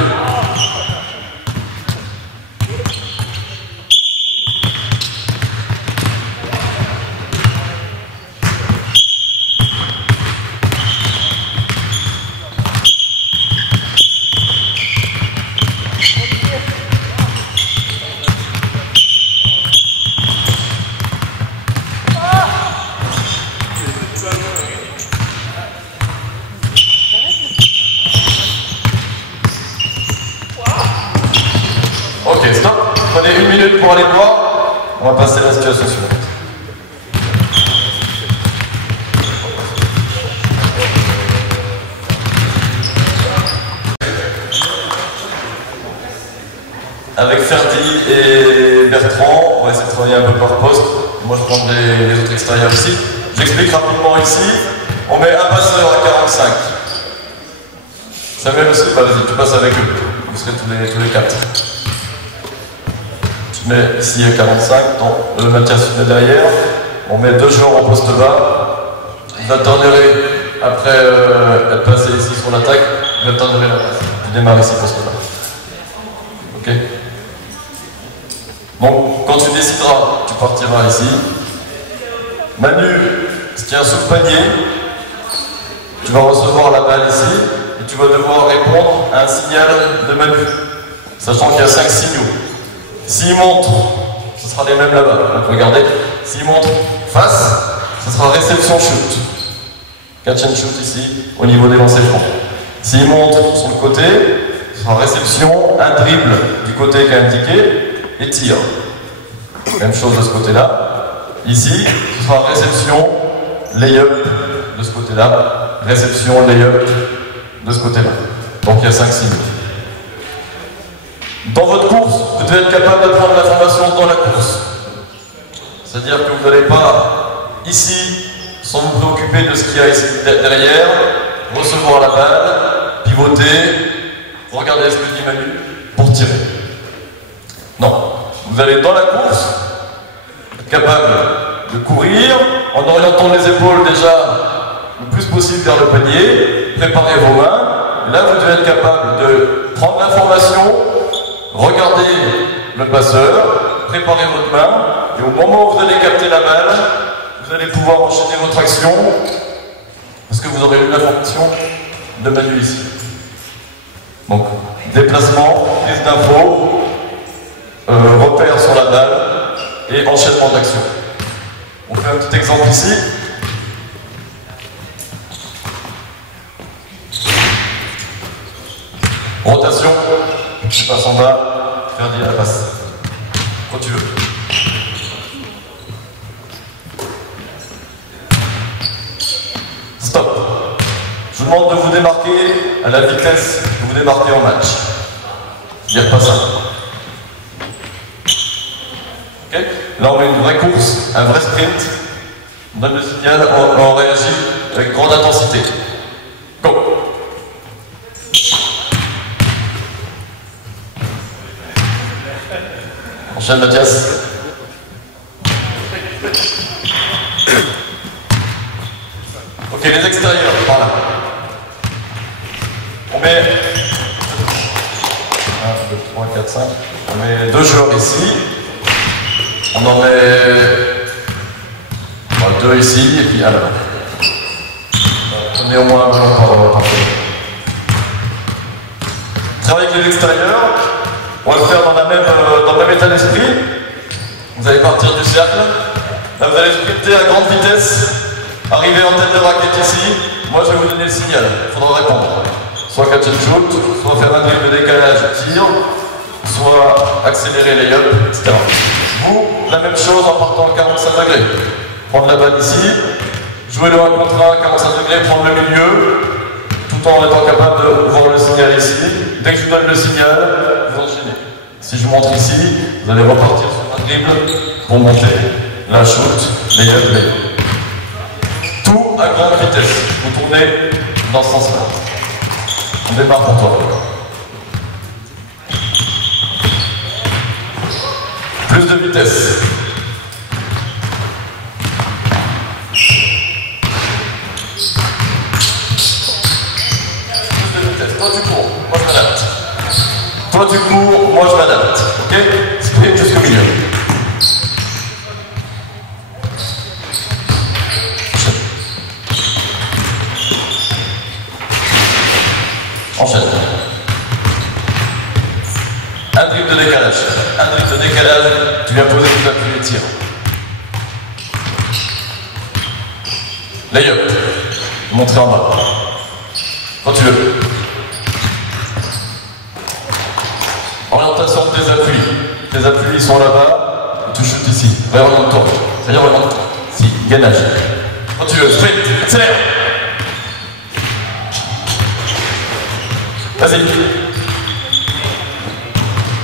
Ok, stop. Prenez 1 minute pour aller boire. On va passer à la situation suivante. Avec Ferdi et Bertrand, on va essayer de travailler un peu par poste. Moi, je prends les autres extérieurs ici. J'explique rapidement ici. On met un passeur à 45. Samuel aussi, bah, vas-y, tu passes avec eux. Vous serez tous les 4. Tu mets ici à 45, le Mathias se met derrière. On met 2 joueurs en poste bas. Vous attenderez, après être passé ici sur l'attaque, vous attenderez la passe. Tu démarres ici poste bas. Ok? Donc quand tu décideras, tu partiras ici. Manu se tient sous le panier. Tu vas recevoir la balle ici et tu vas devoir répondre à un signal de Manu. Sachant qu'il y a 5 signaux. S'il montre, ce sera les mêmes là-bas. Donc regardez, s'il montre face, ce sera réception shoot. Catch and shoot ici, au niveau des lancers francs. S'il montre sur le côté, ce sera réception, un dribble du côté qui est indiqué et tir. Même chose de ce côté-là. Ici, ce sera réception, lay-up de ce côté-là, réception, lay-up de ce côté-là. Donc il y a 5 signaux. Dans votre course, vous devez être capable de prendre l'information dans la course. C'est-à-dire que vous n'allez pas ici, sans vous préoccuper de ce qu'il y a ici derrière, recevoir la balle, pivoter, regarder ce que dit Manu, pour tirer. Non. Vous allez dans la course, être capable de courir, en orientant les épaules déjà le plus possible vers le panier, préparer vos mains. Là, vous devez être capable de prendre l'information, regarder le passeur, préparer votre main, et au moment où vous allez capter la balle, vous allez pouvoir enchaîner votre action, parce que vous aurez eu l'information de Manu ici. Donc, déplacement, prise d'infos, repère sur la balle, et enchaînement d'action. On fait un petit exemple ici. Rotation, tu passes en bas, faire dire la passe. Quand tu veux. Stop. Je vous demande de vous démarquer à la vitesse que vous démarquez en match. C'est-à-dire pas ça. Okay. Là on met une vraie course, un vrai sprint. On donne le signal, on réagit avec grande intensité. Go. Enchaîne Mathias. Ok, les extérieurs, par là. On met 1, 2, 3, 4, 5. On met 2 joueurs ici. On en met 2 ici et puis à là. On met au moins un joueur par fois. Travailler avec les extérieurs. On va le faire dans le même état d'esprit. Vous allez partir du cercle. Là, vous allez sprinter à grande vitesse. Arriver en tête de raquette ici. Moi, je vais vous donner le signal. Il faudra répondre. Soit catch and shoot, soit faire un dribble de décalage, tir, soit accélérer les up, etc. Vous, la même chose en partant à 45 degrés. Prendre la balle ici, jouer le 1 contre 1 à 45 degrés, prendre le milieu, tout en étant capable de voir le signal ici. Dès que je vous donne le signal, vous enchaînez. Si je montre ici, vous allez repartir sur un dribble pour monter la shoot, les up, les up. Tout à grande vitesse. Vous tournez dans ce sens-là. On démarre pour toi. Plus de vitesse. Plus de vitesse. Toi tu cours, moi je m'adapte. Toi tu cours, moi je m'adapte. Ok? Sprint jusqu'au milieu. Enchaîne. Un dribble de décalage. Un dribble de décalage, tu viens poser tout appui et tire. Lay-up. Montrer en bas. Quand tu veux. Orientation de tes appuis. Tes appuis ils sont là-bas. Et tu chutes ici. Réoriente-toi. C'est-à-dire oriente-toi. Si, gainage. Quand tu veux. Sprint. Accélère. Vas-y.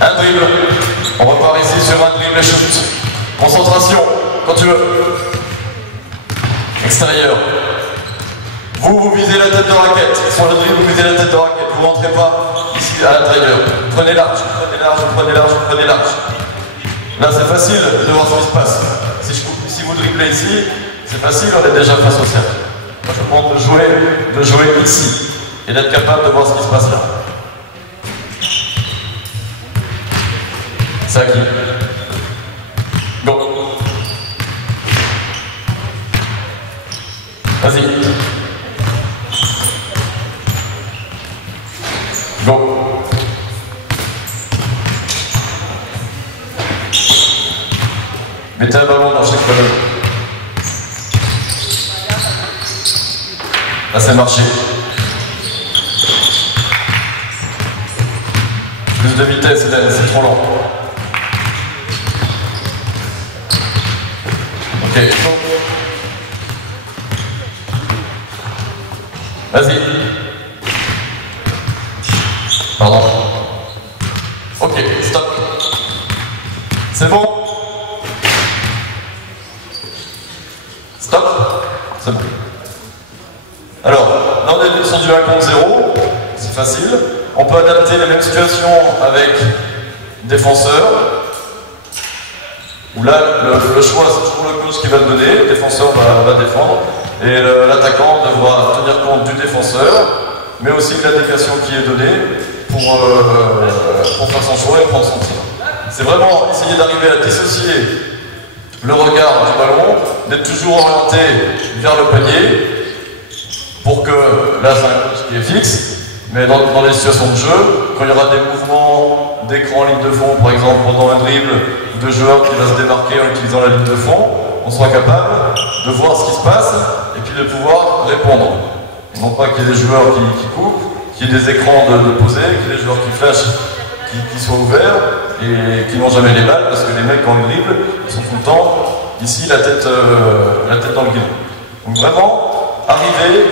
Un dribble. On repart ici sur un dribble et shoot. Concentration, quand tu veux. Extérieur. Vous visez la tête de raquette. Sur le dribble, vous visez la tête de raquette. Vous ne rentrez pas ici à l'intérieur. Prenez large, prenez large, prenez large, prenez large. Là, c'est facile de voir ce qui se passe. Si vous dribblez ici, c'est facile, on est déjà face au cercle. Moi, je vous demande de jouer ici. Et d'être capable de voir ce qui se passe là. C'est à qui? Mettez un ballon dans chaque ballon. Là, c'est marché. Plus de vitesse, Hélène, c'est trop lent. Ok. Vas-y. Pardon. Ok, stop. C'est bon. Stop. C'est bon. Alors, là on est sur du 1 contre 0. C'est facile. On peut adapter les mêmes situations avec défenseur. Où là, le choix, c'est toujours le coach qui va le donner. Le défenseur va défendre. Et l'attaquant devra tenir compte du défenseur, mais aussi de l'indication qui est donnée pour faire son choix et prendre son tir. C'est vraiment essayer d'arriver à dissocier le regard du ballon, d'être toujours orienté vers le panier, pour que, là c'est un coach qui est fixe, mais dans les situations de jeu, quand il y aura des mouvements d'écran en ligne de fond, par exemple pendant un dribble de joueur qui va se démarquer en utilisant la ligne de fond, on sera capable de voir ce qui se passe et puis de pouvoir répondre. Non pas qu'il y ait des joueurs qui coupent, qu'il y ait des écrans de poser, qu'il y ait des joueurs qui flashent, qui soient ouverts et qui n'ont jamais les balles, parce que les mecs quand ils dribblent, ils sont tout le temps ici la tête dans le guidon. Donc vraiment, arriver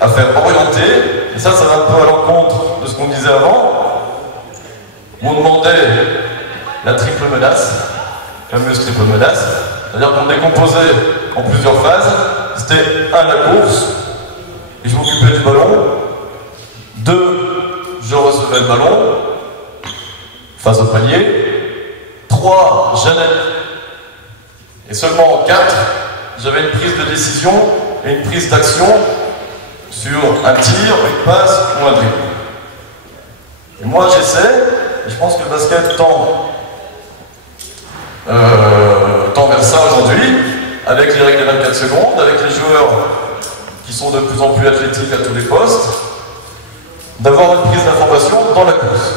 à faire orienter, et ça va un peu à l'encontre de ce qu'on disait avant, où on demandait la triple menace, la fameuse triple menace, c'est-à-dire qu'on décomposait en plusieurs phases. C'était 1, la course, et je m'occupais du ballon. 2, je recevais le ballon face au panier. 3, j'analyse. Et seulement en 4, j'avais une prise de décision et une prise d'action sur un tir, une passe ou un dribble. Et moi j'essaie, et je pense que le basket tend vers ça aujourd'hui, avec les règles des 24 secondes, avec les joueurs qui sont de plus en plus athlétiques à tous les postes, d'avoir une prise d'information dans la course.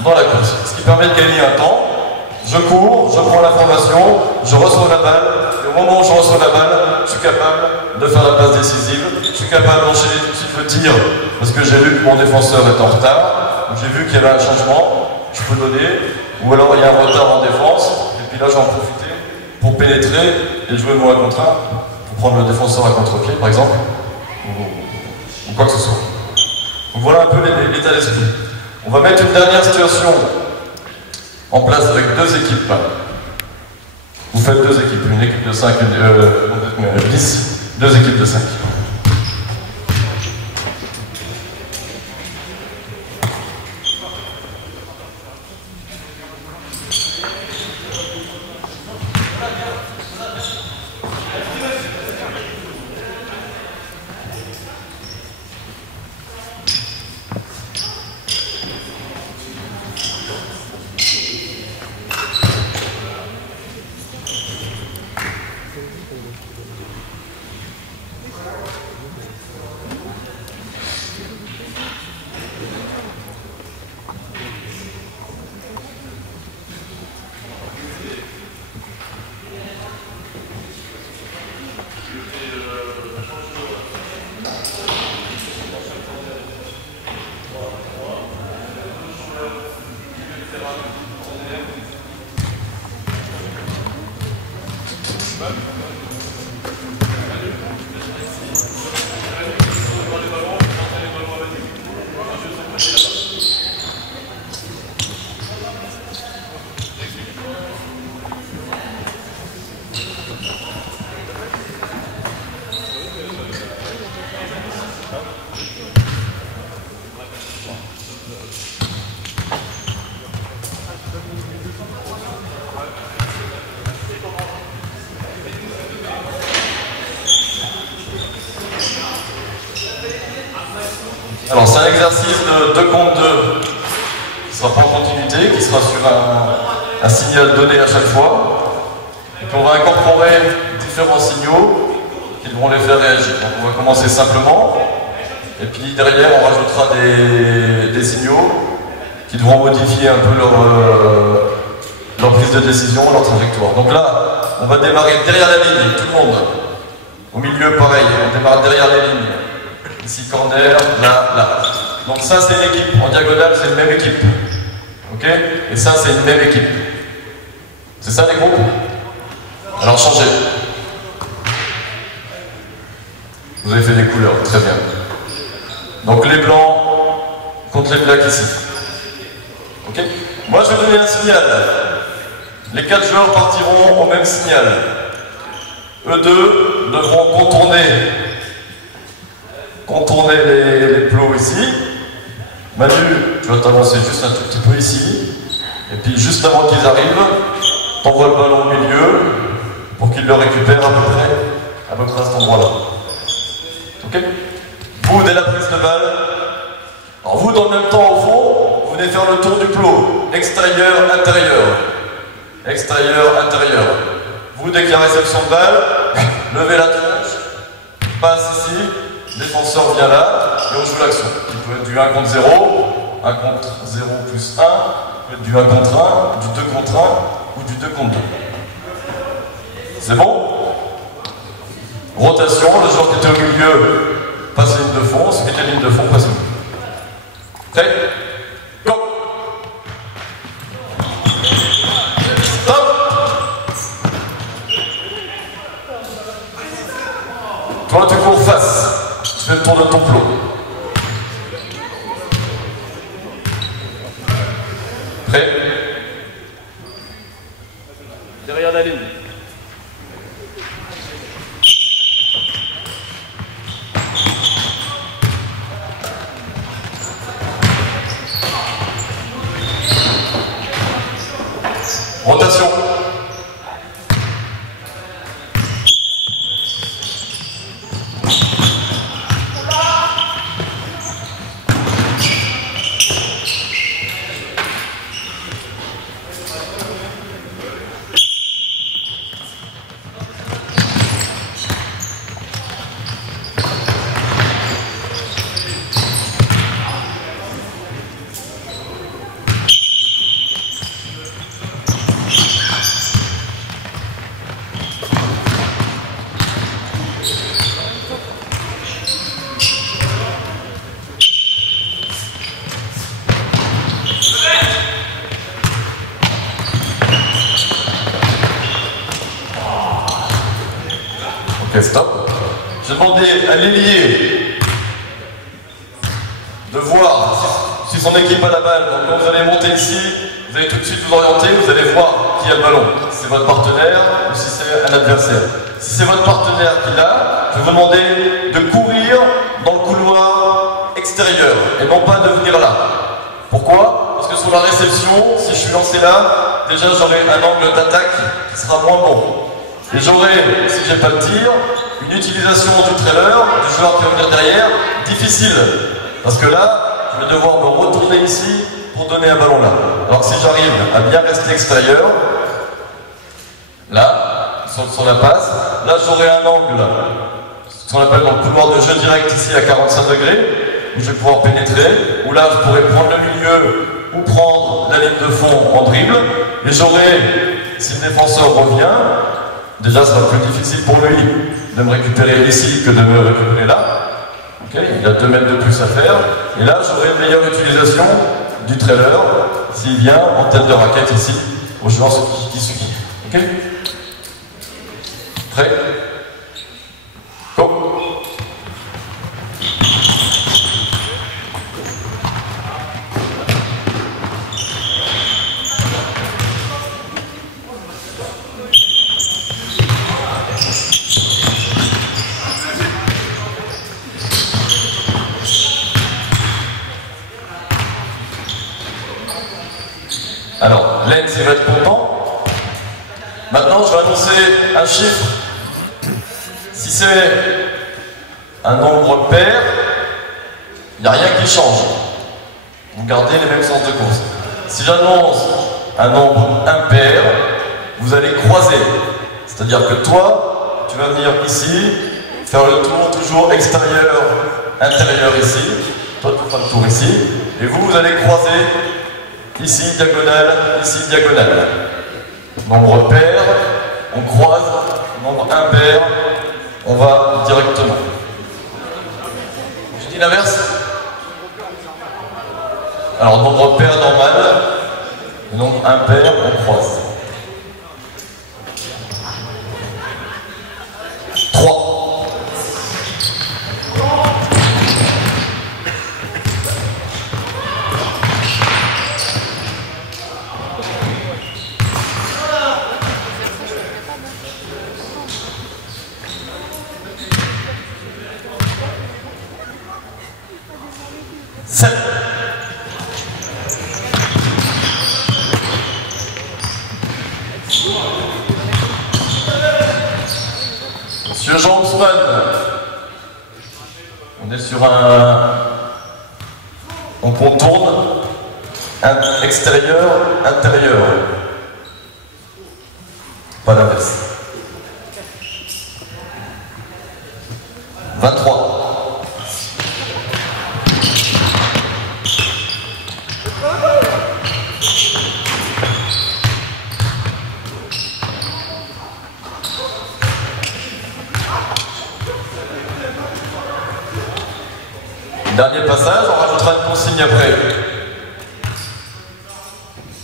Dans la course. Ce qui permet de gagner un temps. Je cours, je prends l'information, je reçois la balle, et au moment où je reçois la balle, je suis capable de faire la passe décisive, je suis capable d'enchaîner tout de suite le tir, parce que j'ai vu que mon défenseur est en retard, j'ai vu qu'il y avait un changement, je peux donner, ou alors il y a un retard en défense, et puis là j'en profite pour pénétrer et jouer mon 1 contre 1, pour prendre le défenseur à contre-pied par exemple, ou quoi que ce soit. Donc voilà un peu l'état d'esprit. On va mettre une dernière situation en place avec 2 équipes. Vous faites 2 équipes, une équipe de 5 et 10, 2 équipes de 5. Alors c'est un exercice de 2 contre 2 qui sera pas en continuité, qui sera sur un signal donné à chaque fois. Et puis on va incorporer différents signaux qui devront les faire réagir. Donc on va commencer simplement, et puis derrière on rajoutera des signaux qui devront modifier un peu leur prise de décision, leur trajectoire. Donc là, on va démarrer derrière la ligne, tout le monde. Au milieu, pareil, on démarre derrière les lignes. Ici, corner, là. Donc ça, c'est une équipe. En diagonale, c'est une même équipe. Ok? Et ça, c'est une même équipe. C'est ça, les groupes? Alors, changez. Vous avez fait des couleurs, très bien. Donc les blancs contre les blacks ici. Ok? Moi, je vais donner un signal. Les 4 joueurs partiront au même signal. Eux deux devront contourner les plots ici. Manu, tu vas t'avancer juste un tout petit peu ici. Et puis juste avant qu'ils arrivent, t'envoies le ballon au milieu pour qu'ils le récupèrent à peu près à cet endroit-là. Ok? Vous, dès la prise de balle, alors vous, dans le même temps, au fond, vous venez faire le tour du plot. Extérieur, intérieur. Extérieur, intérieur. Vous, dès qu'il y a réception de balle, levez la tronche, passe ici, défenseur vient là, et on joue l'action. Qui peut être du 1 contre 0, 1 contre 0 plus 1, peut être du 1 contre 1, du 2 contre 1, ou du 2 contre 2. C'est bon? Rotation, le joueur qui était au milieu passe ligne de fond, celui qui était ligne de fond passe ligne. Prêt? Go! Stop! Toi, tu cours face. Tu fais le tour de ton plot. Prêt? Derrière la ligne. Rotation. Ok, stop. J'ai demandé à l'ailier de voir si son équipe a la balle. Donc quand vous allez monter ici, vous allez tout de suite vous orienter, vous allez voir qui a le ballon. Si c'est votre partenaire ou si c'est un adversaire. Si c'est votre partenaire qui l'a, je vais vous demander de courir dans le couloir extérieur et non pas de venir là. Pourquoi? Parce que sur la réception, si je suis lancé là, déjà j'aurai un angle d'attaque qui sera moins bon. Et j'aurai, si j'ai pas le tir, une utilisation du trailer, du joueur qui va venir derrière, difficile. Parce que là, je vais devoir me retourner ici pour donner un ballon là. Alors si j'arrive à bien rester extérieur, là, sur la passe, là j'aurai un angle, ce qu'on appelle dans le couloir de jeu direct ici à 45 degrés, où je vais pouvoir pénétrer, où là je pourrais prendre le milieu ou prendre la ligne de fond en dribble, et j'aurai, si le défenseur revient, déjà, ça sera plus difficile pour lui de me récupérer ici que de me récupérer là. Okay, il a 2 mètres de plus à faire. Et là, j'aurai une meilleure utilisation du trailer s'il vient en tête de raquette ici, au joueur qui suit. Ok? Prêt? Go! Alors, Lens, il va être content. Maintenant, je vais annoncer un chiffre. Si c'est un nombre pair, il n'y a rien qui change. Vous gardez les mêmes sens de course. Si j'annonce un nombre impair, vous allez croiser. C'est-à-dire que toi, tu vas venir ici, faire le tour toujours extérieur, intérieur ici. Toi, tu feras le tour ici. Et vous, vous allez croiser ici, diagonale, ici, diagonale. Nombre pair, on croise. Nombre impair, on va directement. Je dis l'inverse. Alors, nombre pair normal, nombre impair, on croise. 3. Monsieur Jean Ousmane, on est sur on contourne extérieur, intérieur. Pas l'inverse. 23. Dernier passage, on rajoutera une consigne après.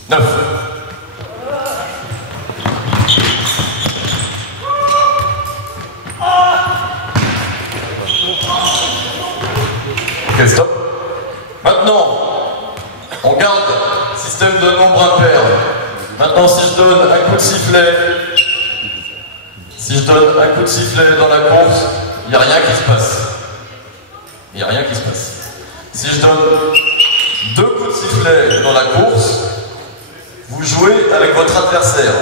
9. Ok, stop. Maintenant, on garde système de nombre impair. Maintenant, si je donne un coup de sifflet, dans la course, il n'y a rien qui se passe. Il n'y a rien qui se passe. Si je donne 2 coups de sifflet dans la course, vous jouez avec votre adversaire.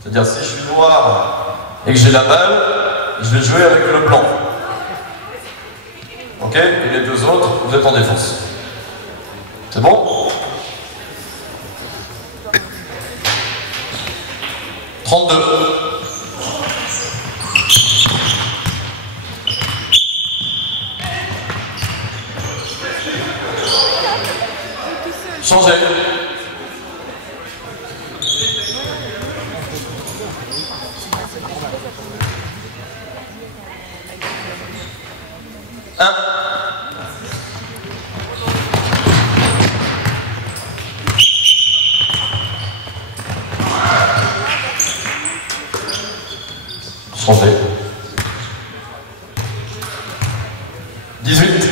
C'est-à-dire, si je suis noir et que j'ai la balle, je vais jouer avec le blanc. Ok? Et les 2 autres, vous êtes en défense. C'est bon? 32. Changez. Changez. 18.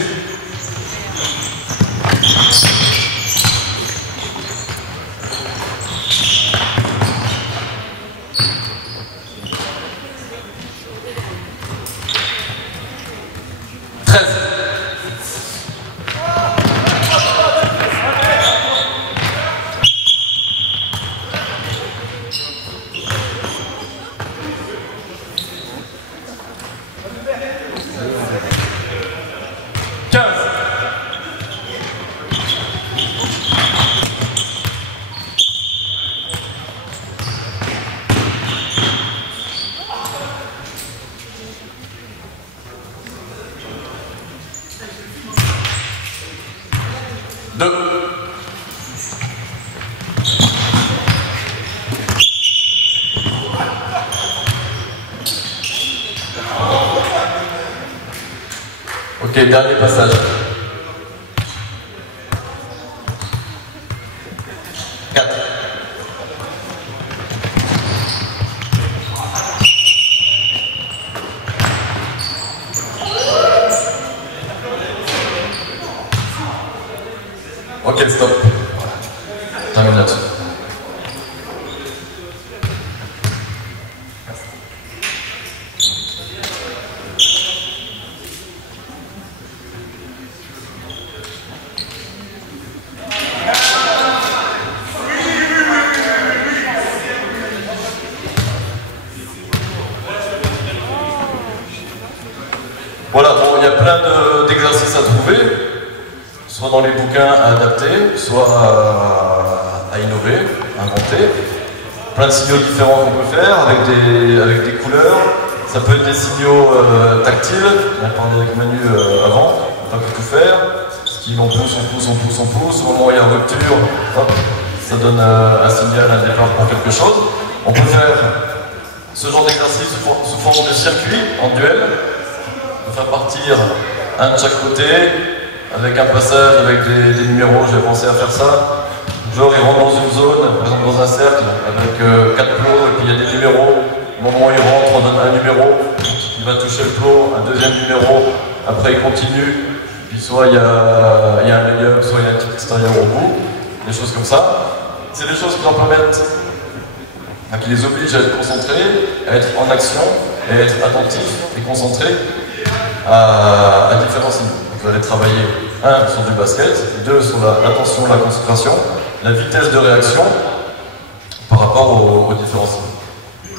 Ok, dernier passage. 4. Ok, stop. Termine là-dessus. Voilà, bon, il y a plein d'exercices à trouver, soit dans les bouquins à adapter, soit à innover, à inventer. Plein de signaux différents qu'on peut faire avec des couleurs. Ça peut être des signaux tactiles, on a parlé avec Manu avant, on peut tout faire. Ce qui on pousse, on pousse. Au moment où il y a rupture, hop, ça donne un signal, un départ pour quelque chose. On peut faire ce genre d'exercice sous forme de circuit, en duel. On peut faire partir un de chaque côté, avec un passage, avec des numéros, j'ai pensé à faire ça. Le joueur il rentre dans une zone, par exemple dans un cercle, avec 4 plots, et puis il y a des numéros. Au moment où il rentre, on donne un numéro, il va toucher le plot, un deuxième numéro, après il continue, puis soit il y a un lay-up, soit il y a un tir extérieur au bout, des choses comme ça. C'est des choses qui leur permettent, qui les obligent à être concentrés, à être en action, et à être attentifs et concentrés à différents niveaux. Vous allez travailler, 1 sur du basket, 2 sur l'attention, la concentration, la vitesse de réaction par rapport aux différents signaux.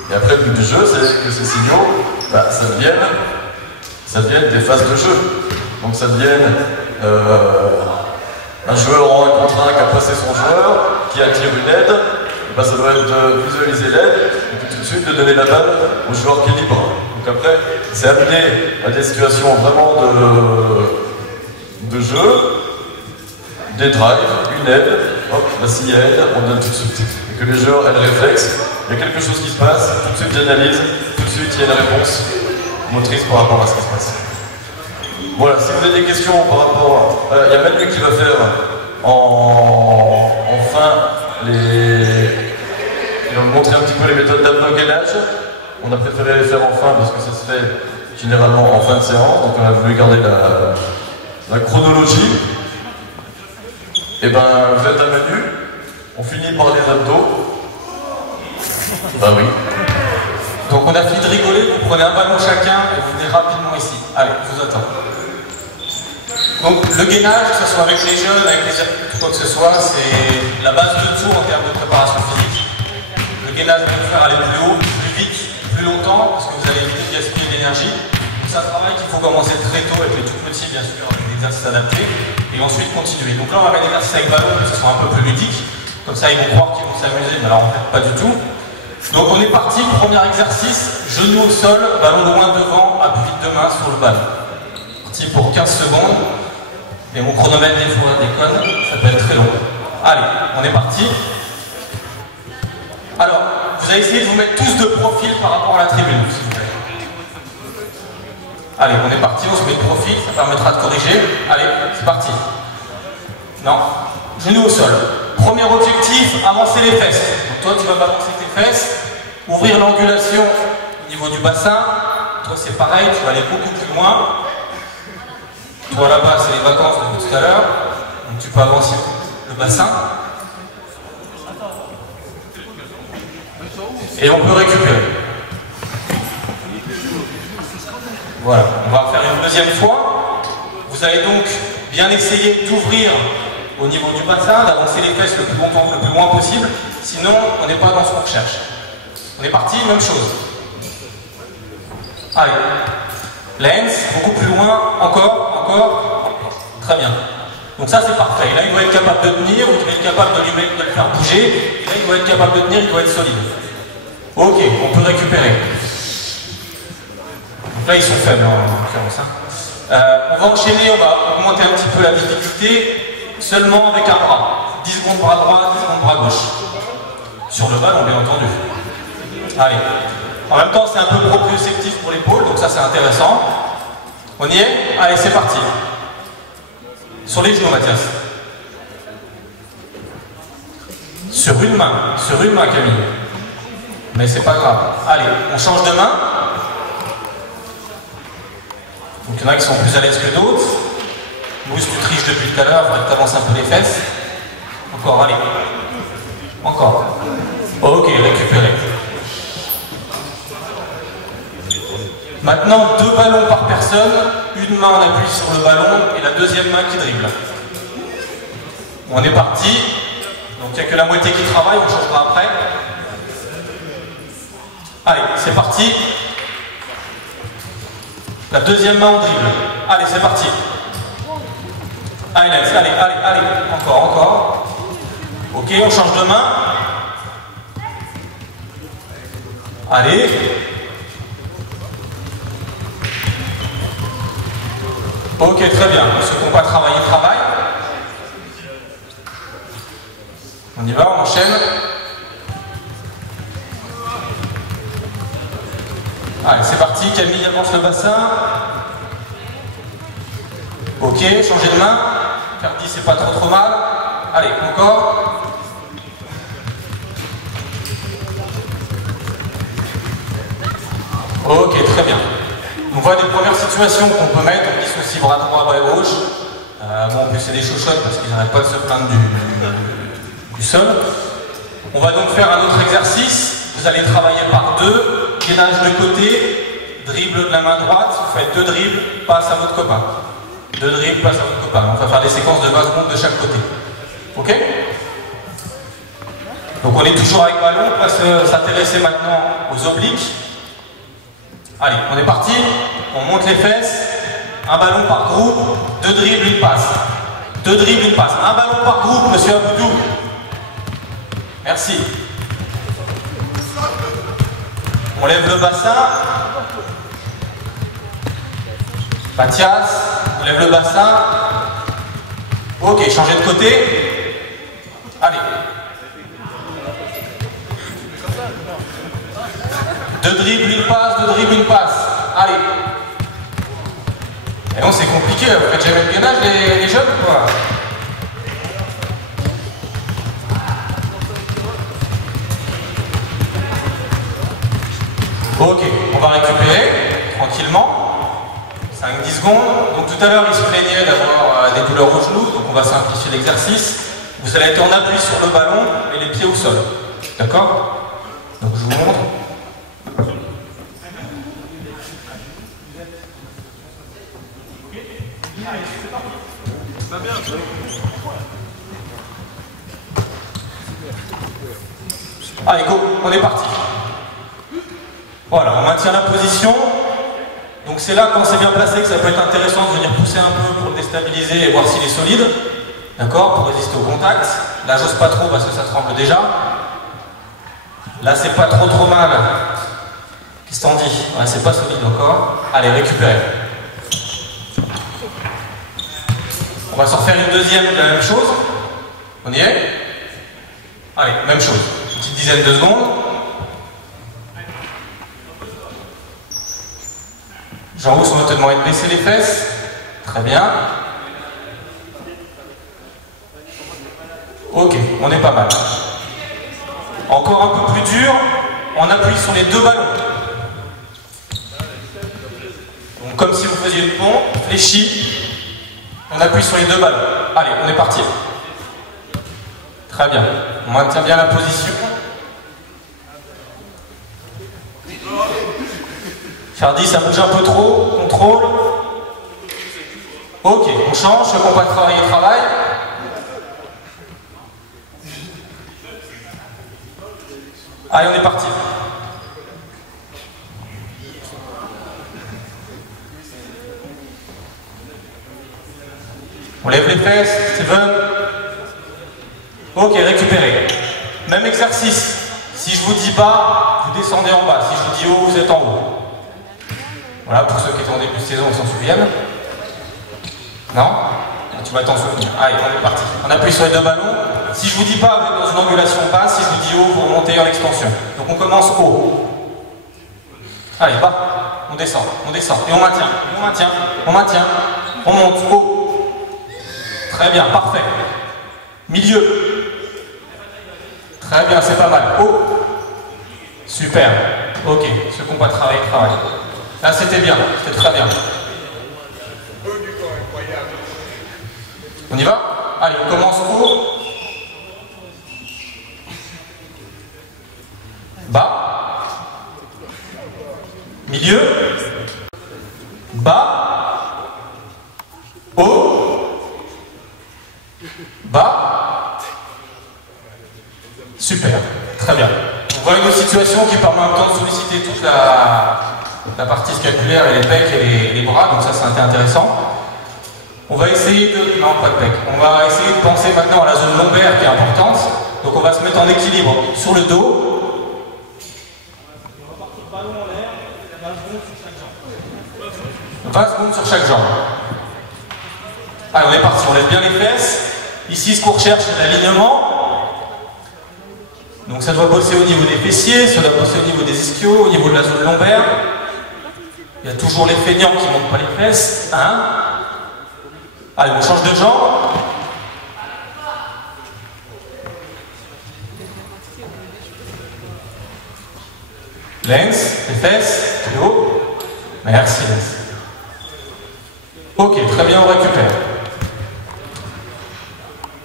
Et après, le but du jeu, c'est que ces signaux, ça devienne des phases de jeu. Donc ça devienne un joueur en 1 contre 1 qui a passé son joueur, qui attire une aide, et ça doit être de visualiser l'aide, et puis tout de suite de donner la balle au joueur qui est libre. Donc après, c'est amené à des situations vraiment de jeu, des drives, une aide, hop, là s'il y a aide, on donne tout de suite. Et que les joueurs aient le réflexe, il y a quelque chose qui se passe, tout de suite j'analyse, tout de suite il y a une réponse motrice par rapport à ce qui se passe. Voilà, si vous avez des questions par rapport à... il y a Manu qui va faire en fin il va vous montrer un petit peu les méthodes d'abnoggainage. On a préféré les faire en fin parce que ça se fait généralement en fin de séance, donc on a voulu garder la chronologie. Et ben, vous êtes à Manu, on finit par les abdos. Bah oui. Donc on a fini de rigoler, vous prenez un ballon chacun et vous venez rapidement ici. Allez, je vous attends. Donc le gainage, que ce soit avec les jeunes, avec les adultes, quoi que ce soit, c'est la base de tout en termes de préparation physique. Le gainage va vous faire aller plus haut, plus vite, plus longtemps, parce que vous allez éviter de gaspiller de l'énergie. Donc c'est un travail qu'il faut commencer très tôt avec les tout petits, bien sûr, avec des exercices adaptés, et ensuite continuer. Donc là on va mettre des exercices avec ballon, que ce soit un peu plus ludique. Comme ça ils vont croire qu'ils vont s'amuser, mais alors en fait pas du tout. Donc on est parti, premier exercice, genou au sol, ballon loin devant, appui de main sur le ballon. Parti pour 15 secondes. Et mon chronomètre des fois déconne, ça peut être très long. Allez, on est parti. Alors, vous allez essayer de vous mettre tous de profil par rapport à la tribune, s'il vous plaît. Allez, on est parti, on se met de profil, ça permettra de corriger. Allez, c'est parti. Non, genou au sol. Premier objectif, avancer les fesses. Donc toi, tu vas balancer tes fesses, ouvrir l'angulation au niveau du bassin. Toi, c'est pareil, tu vas aller beaucoup plus loin. Toi là-bas, c'est les vacances de tout à l'heure, donc tu peux avancer le bassin. Et on peut récupérer. Voilà, on va faire une deuxième fois. Vous allez donc bien essayer d'ouvrir au niveau du bassin, d'avancer les fesses le plus longtemps, le plus loin possible, sinon on n'est pas dans ce qu'on recherche. On est parti, même chose. Allez. Lens, beaucoup plus loin, encore. Très bien. Donc ça c'est parfait. Et là il doit être capable de tenir, vous devez être capable de le faire bouger. Et là il doit être capable de tenir, il doit être solide. Ok, on peut récupérer. Donc là ils sont faibles en l'occurrence. On va enchaîner, on va augmenter un petit peu la difficulté seulement avec un bras. 10 secondes bras droit, 10 secondes bras gauche. Sur le ballon bien entendu. Allez. En même temps, c'est un peu proprioceptif pour l'épaule, donc ça c'est intéressant. On y est? Allez, c'est parti. Sur les genoux, Mathias. Sur une main, Camille. Mais c'est pas grave. Allez, on change de main. Donc il y en a qui sont plus à l'aise que d'autres. Mousse, tu triches depuis tout à l'heure, il faudrait que tu avances un peu les fesses. Encore, allez. Encore. Ok, récupérez. Maintenant, 2 ballons par personne, une main on appuie sur le ballon et la deuxième main qui dribble. On est parti, donc il n'y a que la moitié qui travaille, on changera après. Allez, c'est parti. La deuxième main on dribble. Allez, c'est parti. Allez, allez, encore. Ok, on change de main. Allez. Ok, très bien. Ceux qui n'ont pas travaillé, travaillent. On y va, on enchaîne. Allez, c'est parti. Camille avance le bassin. Ok, changez de main. Ferdi, c'est pas trop mal. Allez, encore. Ok, très bien. On voit des premières situations qu'on peut mettre. On dissocie bras droit, bras gauche. Bon, en plus, c'est des chochottes parce qu'ils n'arrêtent pas de se plaindre du sol. On va donc faire un autre exercice. Vous allez travailler par deux. Gainage de côté. Dribble de la main droite. Vous faites 2 dribbles. Passe à votre copain. 2 dribbles, passe à votre copain. On va faire des séquences de 20 secondes de chaque côté. Ok? Donc on est toujours avec ballon. On va s'intéresser maintenant aux obliques. Allez, on est parti. On monte les fesses. Un ballon par groupe. 2 dribbles, une passe. 2 dribbles, une passe. Un ballon par groupe, monsieur Aboudou. Merci. On lève le bassin. Mathias, on lève le bassin. Ok, changez de côté. Allez. 2 dribbles, une passe, 2 dribbles, une passe. Allez. Et non, c'est compliqué, vous faites jamais le gainage les jeunes ou quoi? Ok, on va récupérer tranquillement. 5-10 secondes. Donc tout à l'heure, il se plaignait d'avoir des douleurs aux genoux, donc on va simplifier l'exercice. Vous allez être en appui sur le ballon et les pieds au sol. D'accord? Donc je vous montre. Allez, go, on est parti. Voilà, on maintient la position. Donc c'est là, quand c'est bien placé, que ça peut être intéressant de venir pousser un peu pour le déstabiliser et voir s'il est solide. D'accord? Pour résister au contact. Là, j'ose pas trop parce que ça tremble déjà. Là, c'est pas trop mal. Qu'est-ce que t'en dis? Ouais, c'est pas solide encore. Allez, récupérez. On va s'en refaire une deuxième de la même chose. On y est? Allez, même chose. Une petite dizaine de secondes. Jean-Rousse, on va te demander de baisser les fesses. Très bien. Ok, on est pas mal. Encore un peu plus dur. On appuie sur les 2 ballons. Donc, comme si vous faisiez une pompe, fléchie. On appuie sur les 2 ballons. Allez, on est parti. Très bien. On maintient bien la position. Ferdi, ça bouge un peu trop. Contrôle. Ok, on change. Ceux qui n'ont pas travaillé, travaillent. Allez, on est parti. On lève les fesses, Steven. Ok, récupérez. Même exercice. Si je vous dis bas, vous descendez en bas. Si je vous dis haut, vous êtes en haut. Voilà, pour ceux qui étaient en début de saison, ils s'en souviennent. Non? Tu vas t'en souvenir. Allez, on est parti. On appuie sur les 2 ballons. Si je vous dis pas, vous êtes dans une angulation basse. Si je vous dis haut, vous remontez en extension. Donc on commence haut. Allez, bas. On descend. On descend. Et on maintient. On maintient. On maintient. On monte haut. Très bien, parfait. Milieu. Très bien, c'est pas mal. Haut. Super. Ok, ceux qui n'ont pas travaillé, travaillent. Là, c'était bien, c'était très bien. On y va? Allez, on commence haut. Bas. Milieu. Bas. Haut. Bas. Super, très bien. On voit une autre situation qui permet en même temps de solliciter toute la partie scapulaire et les pecs et les bras, donc ça c'est intéressant. On va essayer de... Non, pas de pec. On va essayer de penser maintenant à la zone lombaire qui est importante. Donc on va se mettre en équilibre sur le dos. On va partir ballon en l'air, 20 secondes sur chaque jambe. 20 secondes sur chaque jambe. Allez, on est parti, on lève bien les fesses. Ici, ce qu'on recherche, c'est l'alignement. Donc ça doit bosser au niveau des fessiers, ça doit bosser au niveau des ischios, au niveau de la zone lombaire. Il y a toujours les feignants qui ne montent pas les fesses. Hein? Allez, on change de jambe. Lens, les fesses, plus haut. Merci, Lens. Ok, très bien, on récupère.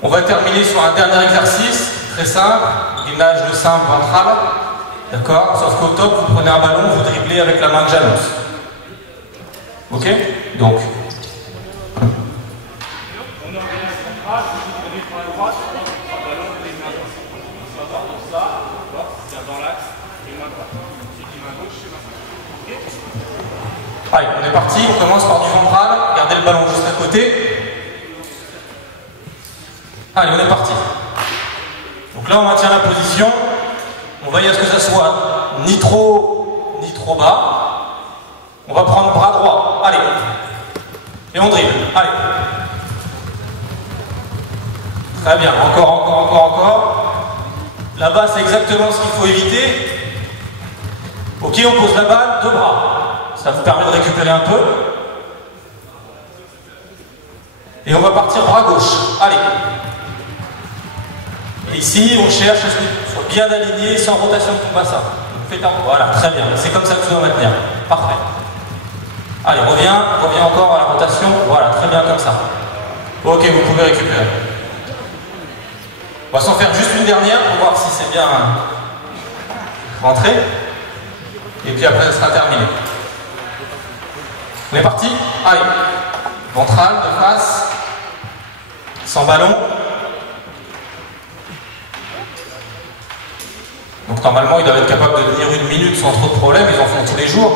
On va terminer sur un dernier exercice, très simple, gainage de sein ventral. D'accord? Sauf qu'au top, vous prenez un ballon, vous dribblez avec la main que j'annonce. Ok? Donc. On organise comme ça, si vous prenez pour la droite, un ballon, vous les mains droite. On va voir dans ça, c'est dans l'axe, et main droite. Si tu main gauche, c'est main droite. Allez, on est parti, on commence par du ventral, gardez le ballon juste à côté. Allez, on est parti. Donc là, on maintient la position. On veille à ce que ça soit ni trop bas. On va prendre bras droit. Allez. Et on dribble. Allez. Très bien. Encore. Là-bas, c'est exactement ce qu'il faut éviter. Ok, on pose la balle, 2 bras. Ça vous permet de récupérer un peu. Et on va partir bras gauche. Allez. Et ici, on cherche à ce qu'il soit bien aligné, sans rotation de ton bassin. Faites un... Voilà, très bien. C'est comme ça que tu dois maintenir. Parfait. Allez, reviens encore à la rotation. Voilà, très bien comme ça. Ok, vous pouvez récupérer. On va s'en faire juste une dernière pour voir si c'est bien rentré. Et puis après, ça sera terminé. On est parti? Allez. Ventral, de face. Sans ballon. Donc normalement, ils doivent être capables de tenir 1 minute sans trop de problèmes. Ils en font tous les jours.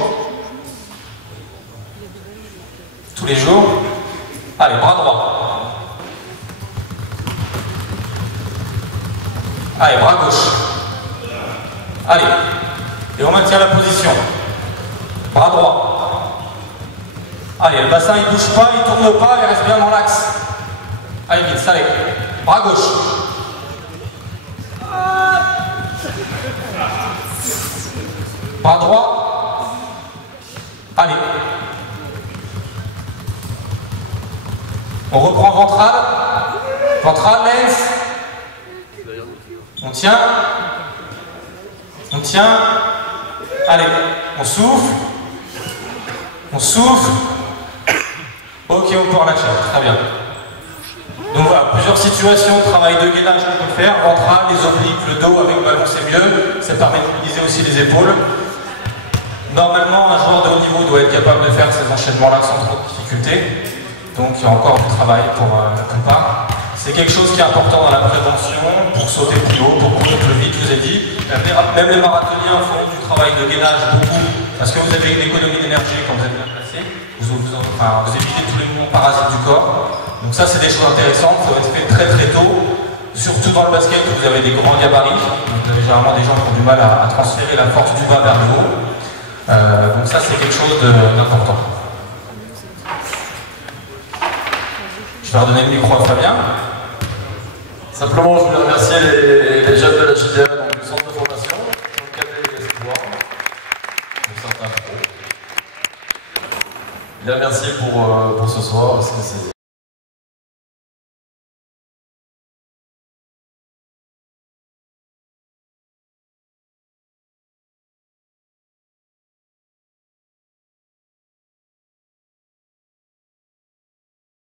Tous les jours. Allez, bras droit. Allez, bras gauche. Allez. Et on maintient la position. Bras droit. Allez, le bassin il bouge pas, il tourne pas, il reste bien dans l'axe. Allez, vite, allez. Bras gauche. Bras droit. Allez. On reprend ventral. Ventral, lens. On tient. On tient. Allez. On souffle. On souffle. Ok, on peut relâcher. Très bien. Donc voilà, plusieurs situations de travail de gainage qu'on peut faire. Ventral, les obliques, le dos avec le ballon, c'est mieux. Ça permet de mobiliser aussi les épaules. Normalement, un joueur de haut niveau doit être capable de faire ces enchaînements-là sans trop de difficulté. Donc il y a encore du travail pour la plupart. C'est quelque chose qui est important dans la prévention, pour sauter plus haut, pour courir plus vite, je vous ai dit. Même les marathoniens font du travail de gainage beaucoup, parce que vous avez une économie d'énergie quand vous êtes bien placé. Vous évitez tous les mouvements parasites du corps. Donc ça, c'est des choses intéressantes, ça va être fait très tôt. Surtout dans le basket où vous avez des grands gabarits. Vous avez généralement des gens qui ont du mal à transférer la force du bas vers le haut. Donc ça, c'est quelque chose d'important. Je vais redonner le micro à Fabien. Simplement, je voulais remercier les jeunes de la JDA, donc du centre de formation, dans le cadre des espoirs, donc certains pros. Bien, merci pour ce soir.